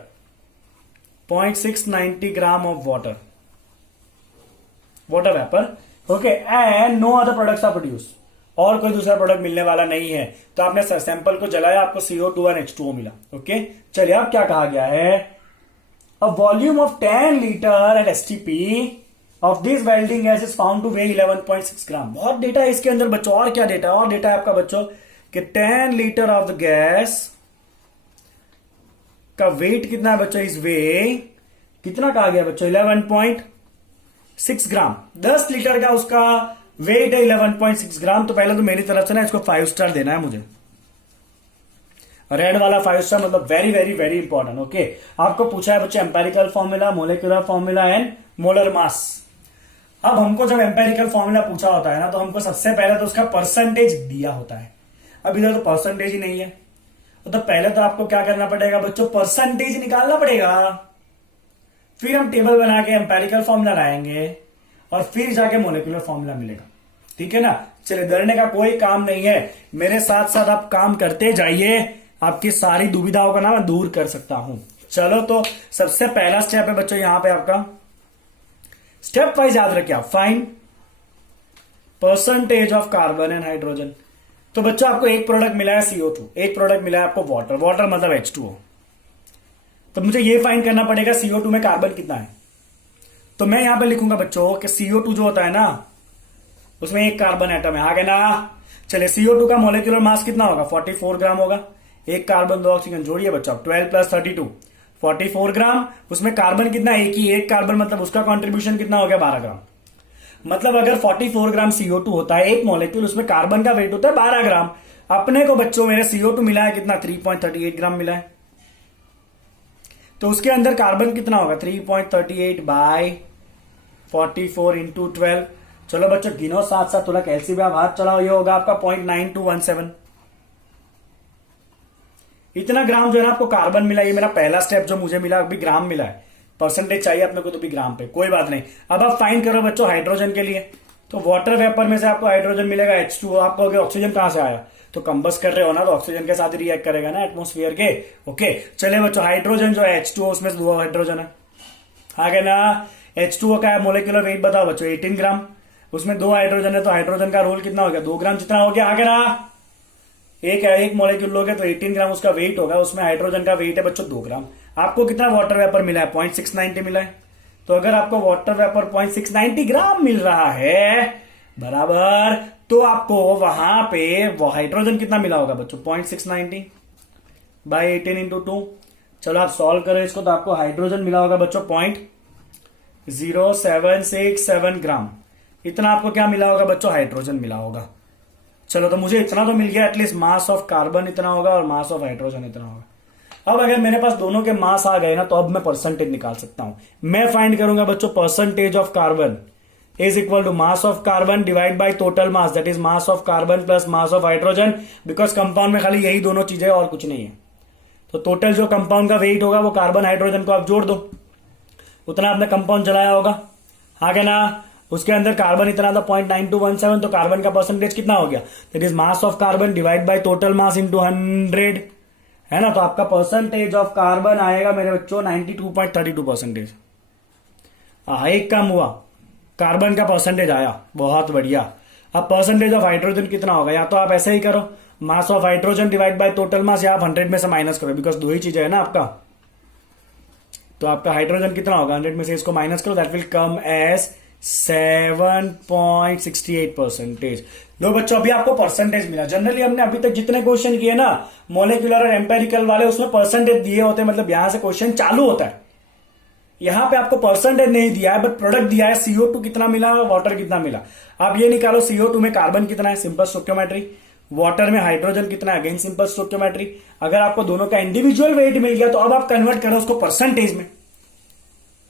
0.690 gram of water vapour, okay, and no other products are produce, और कोई दूसरा प्रोडक्ट मिलने वाला नहीं है। तो आपने सैंपल को जलाया, आपको CO2 और H2O मिला। ओके, चलिए अब क्या कहा गया है, a volume of 10 litre at STP of this welding gas is found two way 11.6 ग्राम। बहुत डेटा है इसके अंदर बच्चों, और क्या डेटा, और डेटा है आपका बच्चों कि 10 लीटर ऑफ द गैस का वेट कितना है बच्चों, इस वे कितना कहा गया बच्चों, 11.6 ग्राम। 10 लीटर का उसका वेट है 11.6 ग्राम। तो पहले तो मेरी तरफ से ना इसको 5 स्टार देना है मुझे, रेड वाला 5 स्टार, मतलब very very very important. Okay, आपको पूछा है बच्चे empirical formula, molecular formula and molar mass. अब हमको जब एम्पेरिकल फॉर्मूला पूछा होता है ना, तो हमको सबसे पहले तो उसका परसेंटेज दिया होता है। अब इधर तो परसेंटेज ही नहीं है, तो पहले तो आपको क्या करना पड़ेगा बच्चों, परसेंटेज निकालना पड़ेगा, फिर हम टेबल बना के एम्पेरिकल फॉर्मूला लाएंगे और फिर जाके मोलिकुलर फॉर्मूला मिलेगा। ठीक है ना, चलिए डरने का कोई काम नहीं है, मेरे साथ साथ आप काम करते जाइए, आपकी सारी दुविधाओं का ना मैं दूर कर सकता हूं। चलो, तो सबसे पहला स्टेप है बच्चों यहां पे आपका, स्टेप वाइज याद रखिए आप, find percentage of carbon and hydrogen. तो बच्चों आपको एक प्रोडक्ट मिला है CO2, एक प्रोडक्ट मिला है आपको वाटर, वाटर मतलब H2O। तो मुझे ये फाइंड करना पड़ेगा CO2 में कार्बन कितना है। तो मैं यहां पे लिखूंगा बच्चों कि CO2 जो होता है ना, उसमें एक कार्बन एटम है, आगे ना। चलिए, CO2 का मोलिकुलर मास कितना होगा, 44 ग्राम होगा। एक कार्बन 2 ऑक्सीजन जोड़िए बच्चों, 12 प्लस 32 44 ग्राम। उसमें कार्बन कितना, एक ही, एक कार्बन, मतलब उसका कॉन्ट्रीब्यूशन कितना हो गया, 12 ग्राम। मतलब अगर 44 ग्राम CO2 होता है एक मॉलिक्यूल, उसमें कार्बन का वेट होता है 12 ग्राम। अपने को बच्चों मेरे CO2 मिला है कितना, 3.38 ग्राम मिला है। तो उसके अंदर कार्बन कितना होगा, 3.38 बाय 44 इंटू 12। चलो बच्चों गिनो साथ साथ, थोड़ा कैलसी भी आप हाथ चलाओ, ये होगा आपका 0.9217। इतना ग्राम जो है ना आपको कार्बन मिला। ये मेरा पहला स्टेप जो मुझे मिला, अभी ग्राम मिला है, परसेंटेज चाहिए अपने को तो भी ग्राम पे, कोई बात नहीं। अब आप फाइंड करो बच्चों हाइड्रोजन के लिए। तो वाटर वेपर में से आपको हाइड्रोजन मिलेगा H2O। आपको अगर ऑक्सीजन कहां से आया, तो कंबस कर रहे हो ना, तो ऑक्सीजन के साथ रिएक्ट करेगा ना एटमोस्फियर के। ओके, चले बच्चों, हाइड्रोजन जो है H2O, उसमें 2 हाइड्रोजन है, आगे ना। H2O का मोलिकुलर वेट बताओ बच्चों, 18 ग्राम। उसमें 2 हाइड्रोजन है, तो हाइड्रोजन का रोल कितना हो गया, 2 ग्राम जितना हो गया, आगे ना। एक मॉलिक्यूल लोगे तो 18 ग्राम उसका वेट होगा, उसमें हाइड्रोजन का वेट है बच्चों 2 ग्राम। आपको कितना वाटर वेपर मिला है, 0.690 मिला है। तो अगर आपको वाटर वेपर 0.690 ग्राम मिल रहा है बराबर, तो आपको वहां पे वो हाइड्रोजन कितना मिला होगा बच्चों, 0.690 बाई 18 इंटू 2। चलो आप सॉल्व करो इसको, तो आपको हाइड्रोजन मिला होगा बच्चों 0.0767 ग्राम। इतना आपको क्या मिला होगा बच्चों, हाइड्रोजन मिला होगा। चलो, तो मुझे इतना तो मिल गया, एटलीस्ट मास ऑफ कार्बन इतना होगा और मास ऑफ हाइड्रोजन इतना होगा। अब अगर मेरे पास दोनों के मास आ गए ना, तो अब मैं परसेंटेज निकाल सकता हूं। मैं फाइंड करूंगा बच्चों percentage of carbon is equal to mass of carbon divide by total mass, that is mass of carbon plus mass of hydrogen, because compound में खाली यही दोनों चीजें और कुछ नहीं है। तो टोटल जो कंपाउंड का वेट होगा वो कार्बन हाइड्रोजन को आप जोड़ दो, उतना आपने कंपाउंड चलाया होगा, आगे ना। उसके अंदर कार्बन इतना था 0.9217, तो कार्बन का परसेंटेज कितना हो गया, that is mass of carbon divide by total mass into 100, है ना। तो आपका परसेंटेज ऑफ कार्बन आएगा मेरे बच्चों 92.32%। एक कम हुआ, कार्बन का परसेंटेज आया, बहुत बढ़िया। अब परसेंटेज ऑफ हाइड्रोजन कितना होगा, या तो आप ऐसे ही करो, मास of hydrogen divide by total मास, या आप 100 में से माइनस करो, बिकॉज 2 ही चीजें है ना आपका। तो आपका हाइड्रोजन कितना होगा, 100 में से इसको माइनस करो, दैट विल कम एज 7.68%। लो बच्चों, अभी आपको परसेंटेज मिला। जनरली हमने अभी तक जितने क्वेश्चन किए ना मोलिकुलर और एम्पेरिकल वाले, उसमें परसेंटेज दिए होते हैं, मतलब यहां से क्वेश्चन चालू होता है। यहां पे आपको परसेंटेज नहीं दिया है, बट प्रोडक्ट दिया है, CO2 कितना मिला, वाटर कितना मिला। आप ये निकालो, CO2 में कार्बन कितना है, सिंपल स्टोइकियोमेट्री। वाटर में हाइड्रोजन कितना है, अगेन सिंपल स्टोइकियोमेट्री। अगर आपको दोनों का इंडिविजुअल वेट मिल गया, तो अब आप कन्वर्ट करो उसको परसेंटेज में,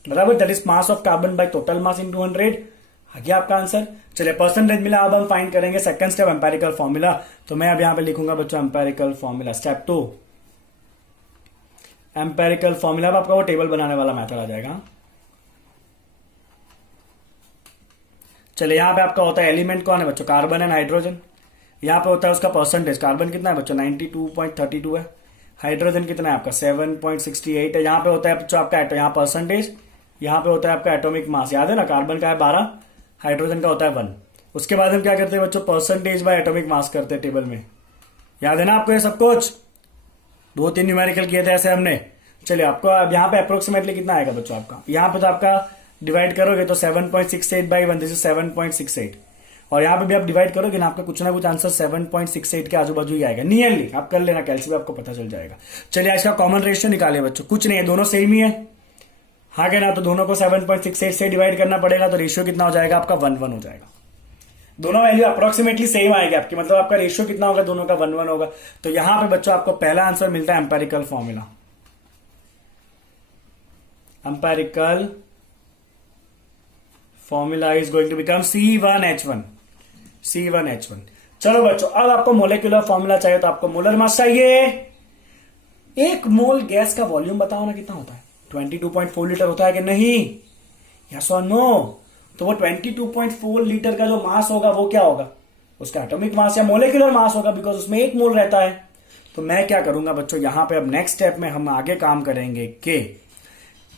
बराबर, that is mass of carbon bye total mass into 100। आ गया आपका आंसर। चलिए, परसेंटेज मिला, अब हम फाइंड करेंगे सेकंड स्टेप, एम्पेरिकल फॉर्मूला। तो मैं अब यहां पे लिखूंगा बच्चों empirical formula, step 2 empirical formula. अब आपका वो टेबल बनाने वाला मेथड आ जाएगा। चलिए यहाँ पे आपका होता है एलिमेंट कौन है बच्चों, कार्बन एंड हाइड्रोजन। यहाँ पे होता है उसका परसेंटेज, कार्बन कितना है बच्चों 92.32 है, हाइड्रोजन कितना है आपका 7.68 है। यहाँ पे होता है बच्चों आपका यहाँ परसेंटेज, यहाँ पे होता है आपका एटॉमिक मास, याद है ना, कार्बन का है 12, हाइड्रोजन का होता है 1। उसके बाद हम क्या करते हैं बच्चों, परसेंटेज बाय एटॉमिक मास करते हैं टेबल में, याद है ना आपको ये सब कुछ, 2-3 न्यूमेरिकल किए थे ऐसे हमने। चलिए आपको अब यहाँ पे अप्रोक्सीमेटली कितना आएगा बच्चों आपका, यहाँ पे तो आपका डिवाइड करोगे तो 7.68 बाई 1, दिस इज 7.68, और यहाँ पे भी आप डिवाइड करोगे ना आपका कुछ ना कुछ आंसर 7.68 के आजू बाजू ही आएगा, नियरली आप कर लेना कैलसी, आपको पता चल जाएगा। चलिए आज का कॉमन रेशियो निकाले बच्चों, कुछ नहीं है, दोनों सेम ही है, हाँ क्या ना, तो दोनों को 7.68 से डिवाइड करना पड़ेगा, तो रेशियो कितना हो जाएगा आपका 1:1 हो जाएगा। दोनों वैल्यू अप्रोक्सीमेटली सेम आएगी आपकी, मतलब आपका रेशियो कितना होगा दोनों का 1:1 होगा। तो यहां पे बच्चों आपको पहला आंसर मिलता है empirical formula, empirical formula is going to become C1H1, C1H1। चलो बच्चों अब आपको मोलेक्युलर फॉर्मूला चाहिए, तो आपको मोलर मास चाहिए। एक मोल गैस का वॉल्यूम बताओ ना कितना होता है, 22.4 लीटर होता है कि नहीं, यस और नो। तो वो 22.4 लीटर का जो मास होगा वो क्या होगा, उसका एटॉमिक मास या मोलेकुलर मास होगा, बिकॉज उसमें एक मोल रहता है। तो मैं क्या करूंगा बच्चों, यहां पे अब नेक्स्ट स्टेप में हम आगे काम करेंगे कि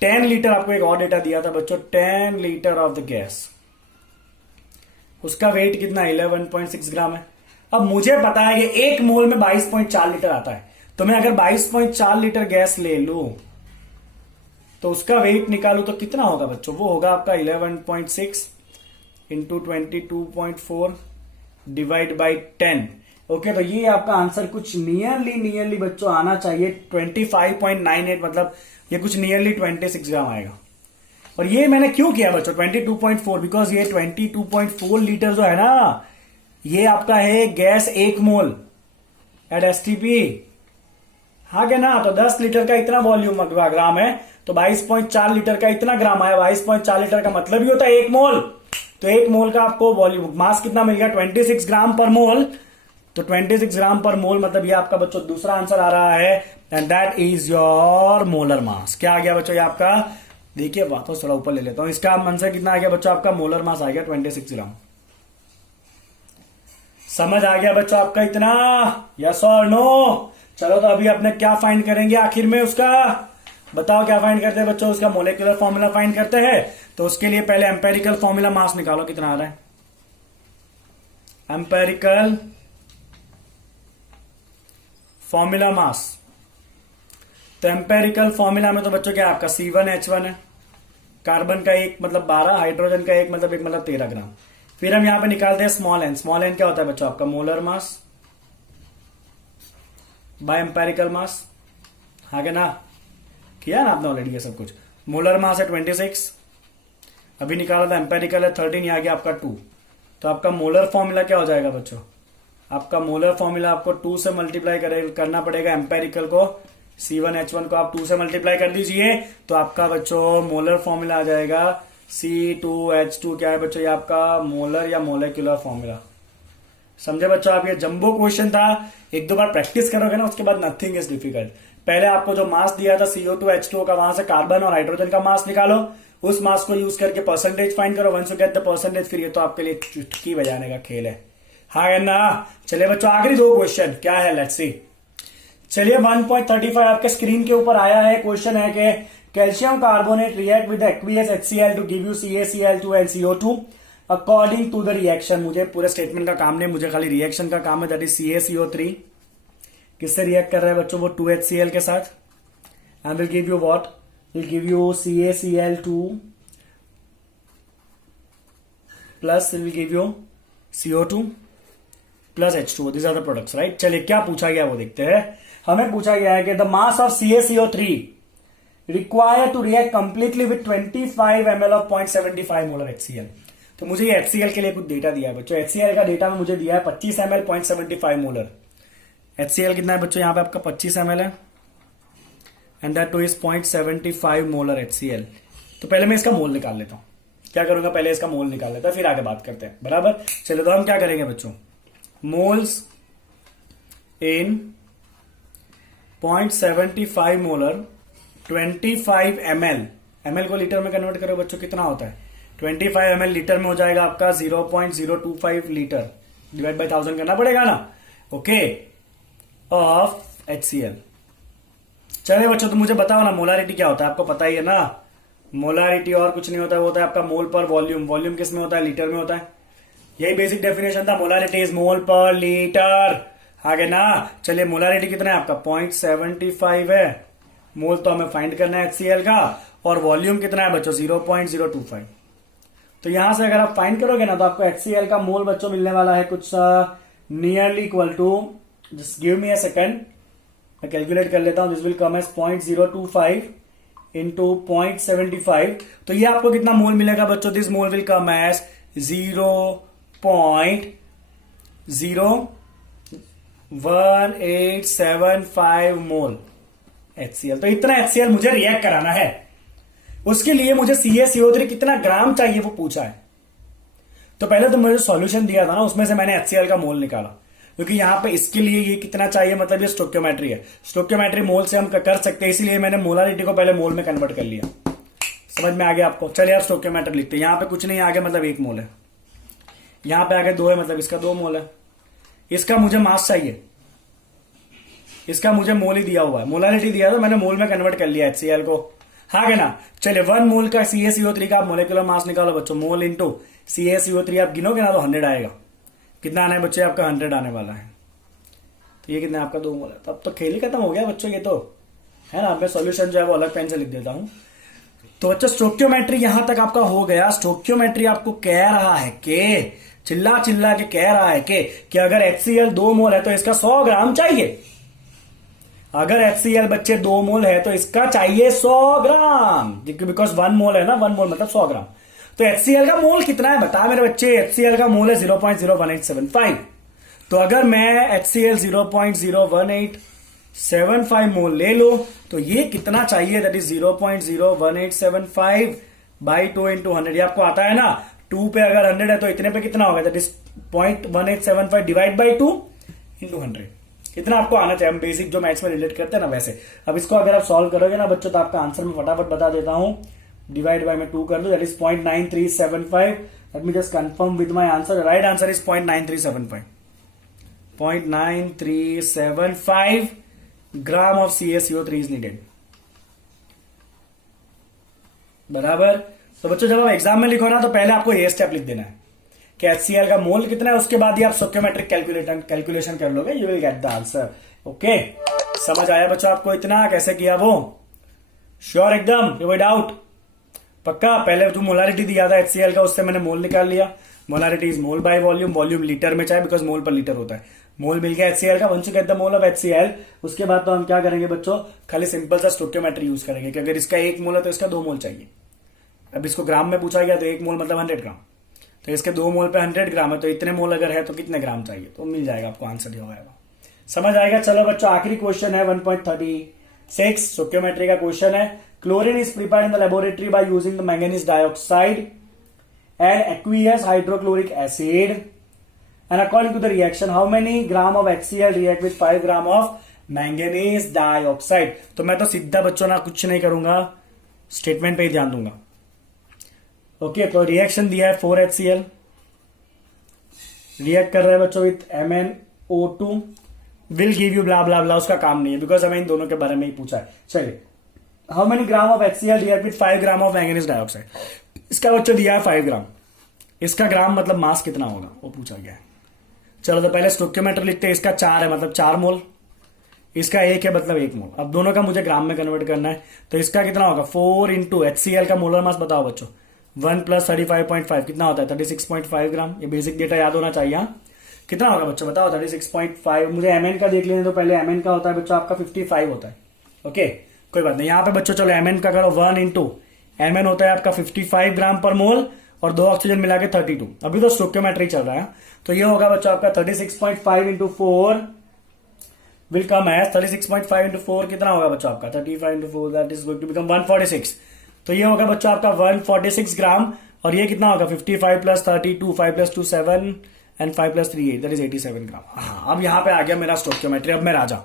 10 लीटर, आपको एक और डेटा दिया था बच्चों, 10 लीटर ऑफ द गैस, उसका वेट कितना 11.6 ग्राम है। अब मुझे पता है कि एक मोल में 22.4 लीटर आता है, तो मैं अगर 22.4 लीटर गैस ले लू तो उसका वेट निकालू तो कितना होगा बच्चों, वो होगा आपका 11.6 इंटू 22.4 डिवाइड बाई 10। ओके, तो ये आपका आंसर कुछ नियरली बच्चों आना चाहिए 25.98, मतलब ये कुछ नियरली 26 ग्राम आएगा। और ये मैंने क्यों किया बच्चों 22.4, बिकॉज ये 22.4 लीटर जो है ना, ये आपका है गैस एक मोल एट एसटीपी, हाँ क्या ना, तो 10 लीटर का इतना वॉल्यूम ग्राम है, तो 22.4 लीटर का इतना ग्राम आया, 22.4 लीटर का मतलब ही होता है एक मोल। तो एक मोल का आपको वॉल्यूम मास कितना मिल गया 26 ग्राम पर मोल, तो 26 ग्राम पर मोल मतलब ये आपका बच्चों दूसरा आंसर आ रहा है, and that is your molar mass. क्या आ गया बच्चों ये आपका, देखिए वापस थोड़ा ऊपर ले लेता हूं, इसका आंसर कितना आ गया बच्चों, आपका मोलर मास आ गया 26 ग्राम। समझ आ गया बच्चों आपका इतना, यस और नो। चलो तो अभी अपने क्या फाइंड करेंगे आखिर में उसका, बताओ क्या फाइंड करते हैं बच्चों, उसका मोलेकुलर फॉर्मूला फाइंड करते हैं। तो उसके लिए पहले एम्पेरिकल फॉर्मूला मास निकालो, कितना आ रहा है एम्पेरिकल फॉर्मूला मास। तो एम्पेरिकल फॉर्मूला में तो बच्चों क्या आपका C1H1 है, कार्बन का एक मतलब 12, हाइड्रोजन का एक मतलब 13 ग्राम। फिर हम यहां पे निकालते हैं स्मॉल एन, स्मॉल एन क्या होता है बच्चों आपका मोलर मास बाय एम्पेरिकल मास, हाँ क्या ना, किया ना आपने ऑलरेडी ये सब कुछ। मोलर मास है 26, अभी निकाला था एम्पेरिकल है 13, यहाँ गया आपका 2। तो आपका मोलर फॉर्मूला क्या हो जाएगा बच्चों, आपका मोलर फॉर्मूला आपको 2 से मल्टीप्लाई करना पड़ेगा, एम्पेरिकल को C1H1 को आप 2 से मल्टीप्लाई कर दीजिए, तो आपका बच्चों मोलर फॉर्मूला आ जाएगा C2H2। क्या है बच्चों ये आपका मोलर या मोलेकुलर फॉर्मूला। समझे बच्चों आप, ये जंबो क्वेश्चन था, एक दो बार प्रैक्टिस करोगे ना उसके बाद नथिंग इज डिफिकल्ट। पहले आपको जो मास दिया था CO2H2 का, वहां से कार्बन और हाइड्रोजन का मास निकालो, उस मास को यूज करके परसेंटेज फाइंड करो, once you get the percentage, फिर ये तो आपके लिए चुटकी बजाने का खेल है, हाँ या ना। चलिए बच्चों आखिरी 2 क्वेश्चन क्या है, लेट्स सी। चलिए 1.35 आपके स्क्रीन के ऊपर आया है, क्वेश्चन है कि calcium carbonate react with aqueous HCl to give you CaCl2 and CO2 according to the reaction. मुझे पूरे स्टेटमेंट का काम नहीं, मुझे खाली रिएक्शन का काम है, दैट इज CaCO3 किससे रिएक्ट कर रहा है बच्चों, वो 2HCl के साथ, and will give you what, will give you CaCl2 plus will give you CO2 plus H2, this are the products, right. चलिए क्या पूछा गया वो देखते हैं। हमें पूछा गया है कि the mass of CaCO3 require to react completely with 25 ml of 0.75 molar HCl। तो मुझे ये HCl के लिए कुछ डेटा दिया है बच्चों, HCl का डेटा में मुझे दिया है 25 ml 0.75 मोलर। HCl कितना है बच्चों, यहां पे आपका 25 ml है, and that two is 0.75 molar HCl। तो पहले मैं इसका मोल निकाल लेता हूं, क्या करूंगा, पहले इसका मोल निकाल लेता हूं, फिर आगे बात करते हैं, बराबर। चलो तो हम क्या करेंगे बच्चों, मोल्स इन 0.75 मोलर 25 ml, ml को लीटर में कन्वर्ट करो बच्चों, कितना होता है 25 ml लीटर में हो जाएगा आपका 0.025 लीटर, डिवाइड बाय 1000 करना पड़ेगा ना, ओके, ऑफ HCl। चलिए बच्चों, तो मुझे बताओ ना मोलारिटी क्या होता है, आपको पता ही है ना। मोलारिटी और कुछ नहीं होता है, वो होता है आपका मोल पर वॉल्यूम। वॉल्यूम किस में होता है? लीटर में होता है। यही बेसिक डेफिनेशन था, मोलारिटी इज मोल पर लीटर, आगे ना। चलिए मोलारिटी कितना है आपका? 0.75 है। मोल तो हमें फाइंड करना है HCl का, और वॉल्यूम कितना है बच्चों? 0.025। तो यहां से अगर आप फाइंड करोगे ना, तो आपको HCl का मोल बच्चों मिलने वाला है कुछ nearly equal to, just give me a second, मैं कैलकुलेट कर लेता हूं। This will come as 0.025 into 0.75। तो ये आपको कितना मोल मिलेगा बच्चों? This mole will come as 0.01875 mole HCl। तो इतना HCl मुझे रिएक्ट कराना है। उसके लिए मुझे CaCO3 कितना ग्राम चाहिए वो पूछा है। तो पहले तो मुझे सॉल्यूशन दिया था ना, उसमें से मैंने HCl का मोल निकाला, क्योंकि यहां पे इसके लिए ये कितना चाहिए, मतलब ये स्टोक्योमेट्री है। स्टोक्योमेट्री मोल से हम कर सकते हैं, इसीलिए मैंने मोलारिटी को पहले मोल में कन्वर्ट कर लिया। समझ में आ गया आपको? चलिए आप स्टोक्योमेट्री लिखते हैं। यहां पे कुछ नहीं आगे, मतलब 1 मोल है। यहां पे आगे 2 है, मतलब इसका 2 मोल है। इसका मुझे मास चाहिए, इसका मुझे मोल ही दिया हुआ है, मोलारिटी दिया था, मैंने मोल में कन्वर्ट कर लिया HCl को, हाँ है ना। चलिए 1 मोल का CaCO3 का आप मोलिकुलर मास निकालो बच्चों। मोल इंटू CaCO3 आप गिनोगे ना तो 100 आएगा। कितना आना है बच्चे? आपका 100 आने वाला है। तो ये कितना आपका 2 मोल है। तब तो खेल ही खत्म हो गया बच्चों, ये तो है ना। मैं सॉल्यूशन जो है वो अलग पेन से लिख देता हूं। तो बच्चों स्टोक्योमेट्री यहां तक आपका हो गया। स्टोक्योमेट्री आपको कह रहा है कि, चिल्ला चिल्ला के कह रहा है कि अगर HCl 2 मोल है तो इसका 100 ग्राम चाहिए। अगर HCl बच्चे 2 मोल है तो इसका चाहिए 100 ग्राम, बिकॉज 1 मोल है ना, 1 मोल मतलब 100 ग्राम। तो HCl का मोल कितना है बता मेरे बच्चे? HCl का मोल है 0.01875। तो अगर मैं HCl 0.01875 मोल ले लो तो ये कितना चाहिए? That is 0.01875 by 2 into 100। ये आपको आता है ना, 2 पे अगर 100 है तो इतने पे कितना होगा? That is 0.1875 divide by 2 into 100। इतना आपको आना चाहिए। हम बेसिक जो मैथ्स में रिलेट करते हैं ना वैसे। अब इसको अगर आप सॉल्व करोगे ना बच्चों, तो आपका आंसर मैं फटाफट बता देता हूं। डिवाइड बाय में 2 कर दो, that is 0.9375। Let me just confirm with my answer. Right answer is 0.9375। 0.9375 gram of CaCO3 is needed, बराबर। तो बच्चों जब आप एग्जाम में लिखो ना, तो पहले आपको ये स्टेप लिख देना है कि HCl का मोल कितना है। उसके बाद ही आप स्टोक्योमेट्रिक कैलकुलेशन कर लोगे, you will get the answer. Okay, समझ आया बच्चों आपको? इतना कैसे किया वो? श्योर एकदम, कोई डाउट? पक्का? पहले जो मोलारिटी दिया था HCl का, उससे मैंने मोल निकाल लिया। Molarity is mole by volume. Volume litre में चाहिए, बिकॉज मोल पर लीटर होता है। मोल मिल गया HCl का, once you get the mole of HCl। उसके बाद तो हम क्या करेंगे बच्चों? खाली सिंपल सा स्टोक्योमेट्री यूज करेंगे कि अगर इसका 1 मोल है तो इसका 2 मोल चाहिए। अब इसको ग्राम में पूछा गया तो 1 मोल मतलब 100 ग्राम, तो इसके 2 मोल पे 100 ग्राम है, तो इतने मोल अगर है तो कितने ग्राम चाहिए? तो मिल जाएगा आपको, आंसर हो जाएगा। समझ आएगा? चलो बच्चों आखिरी क्वेश्चन है 1.36 स्टोक्योमेट्री का क्वेश्चन है। Chlorine is prepared in the laboratory by using the manganese dioxide and aqueous hydrochloric acid, and according to the reaction how many gram of HCl react with 5 gram of manganese dioxide. तो मैं तो सीधा बच्चों ना कुछ नहीं करूंगा, statement पे ही ध्यान दूंगा। ओके, तो रिएक्शन दिया है 4HCl रिएक्ट कर रहा है बच्चों with MnO2 will give you blah blah blah. उसका काम नहीं है, बिकॉज हमें इन दोनों के बारे में ही पूछा है। चलिए, how many gram of HCl react with 5 gram of manganese dioxide. इसका बच्चों दिया है 5 ग्राम। इसका ग्राम मतलब मास कितना होगा वो पूछा गया है। चलो तो पहले स्टोक्योमेट्री लिखते हैं। इसका 4 है मतलब 4 मोल, इसका 1 है मतलब 1 मोल। अब दोनों का मुझे ग्राम में कन्वर्ट करना है, तो इसका कितना होगा? 4 इंटू HCl का मोलर मास बताओ बच्चों। 1 प्लस 35.5 कितना होता है? 36.5 ग्राम। ये बेसिक डेटा याद होना चाहिए। कितना होगा बच्चों बताओ? 36.5। मुझे Mn का देख लेने तो पहले। Mn का होता है बच्चों आपका 55 होता है। ओके, कोई बात नहीं। यहां पे बच्चों चलो Mn का करो 1 इंटू Mn होता है आपका 55 ग्राम पर मोल, और 2 ऑक्सीजन मिला के 32। अभी तो स्टोक्योमेट्री चल रहा है। तो ये होगा बच्चों आपका 36.5 into 4 will come as 36.5 into 4 कितना होगा बच्चों आपका? 35 into 4 that is going to become 146। तो ये होगा बच्चों आपका 146 ग्राम। और ये कितना होगा? 55 plus 32, 5 plus 2 7 and 5 plus 3 8, that is 87 ग्राम। हाँ, अब यहां पे आ गया मेरा स्टोक्योमेट्री। अब मैं राजा,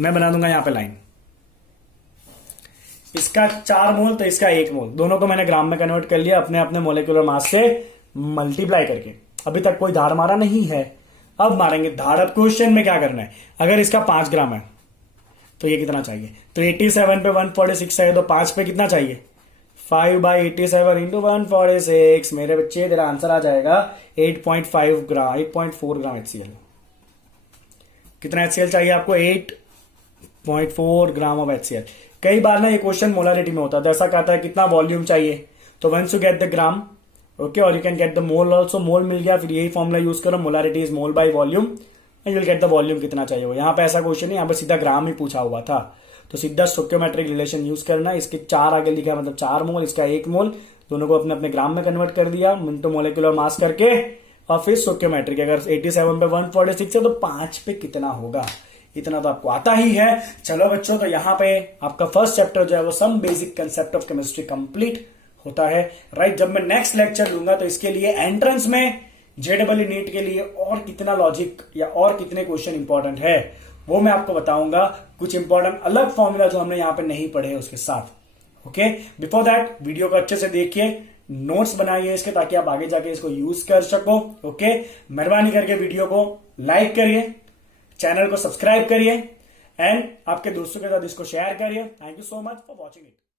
मैं बना दूंगा यहां पे लाइन। इसका 4 मोल तो इसका 1 मोल, दोनों को मैंने ग्राम में कन्वर्ट कर लिया अपने अपने मोलिकुलर मास से मल्टीप्लाई करके। अभी तक कोई धाड़ मारा नहीं है, अब मारेंगे धाड़। अब क्वेश्चन में क्या करना है, अगर इसका 5 ग्राम है तो ये कितना चाहिए, तो 87 पे 146 है तो 5 पे कितना चाहिए, 5/87 इंटू 146। मेरे बच्चे तेरा आंसर आ जाएगा 8.5 ग्राम, 8.4 ग्राम HCl। कितना HCl चाहिए आपको, 8.4 ग्राम ऑफ HCl। कई बार ना ये क्वेश्चन मोलारिटी में होता है, तो ऐसा कहता है कितना वॉल्यूम चाहिए, तो once you get the gram okay, और you can get the mole also. Mole मिल गया, फिर यही फॉर्मुला यूज करो, molarity is mole by volume and you will get the volume कितना चाहिए हो। यहाँ पे ऐसा क्वेश्चन नहीं, यहाँ पे सीधा ग्राम ही पूछा हुआ था, तो सीधा स्टोइकियोमेट्रिक रिलेशन यूज करना। इसके 4 आगे लिखा मतलब 4 मोल, इसका 1 मोल, दोनों को अपने अपने ग्राम में कन्वर्ट कर दिया इनटू मोलिकुलर मास करके, और फिर स्टोइकियोमेट्रिक। अगर 87 पे 146 है तो 5 पे कितना होगा, इतना तो आपको आता ही है। चलो बच्चों, तो यहाँ पे आपका फर्स्ट चैप्टर जो है वो some basic concept of chemistry complete होता है, राइट। जब मैं नेक्स्ट लेक्चर लूंगा तो इसके लिए एंट्रेंस में JEE नीट के लिए और कितना लॉजिक या और कितने क्वेश्चन इंपॉर्टेंट है वो मैं आपको बताऊंगा, कुछ इंपॉर्टेंट अलग फॉर्मूला जो हमने यहां पे नहीं पढ़े उसके साथ। ओके, बिफोर दैट वीडियो को अच्छे से देखिए, नोट्स बनाइए इसके, ताकि आप आगे जाके इसको यूज कर सको। ओके, मेहरबानी करके वीडियो को लाइक करिए, चैनल को सब्सक्राइब करिए एंड आपके दोस्तों के साथ इसको शेयर करिए। Thank you so much for watching it.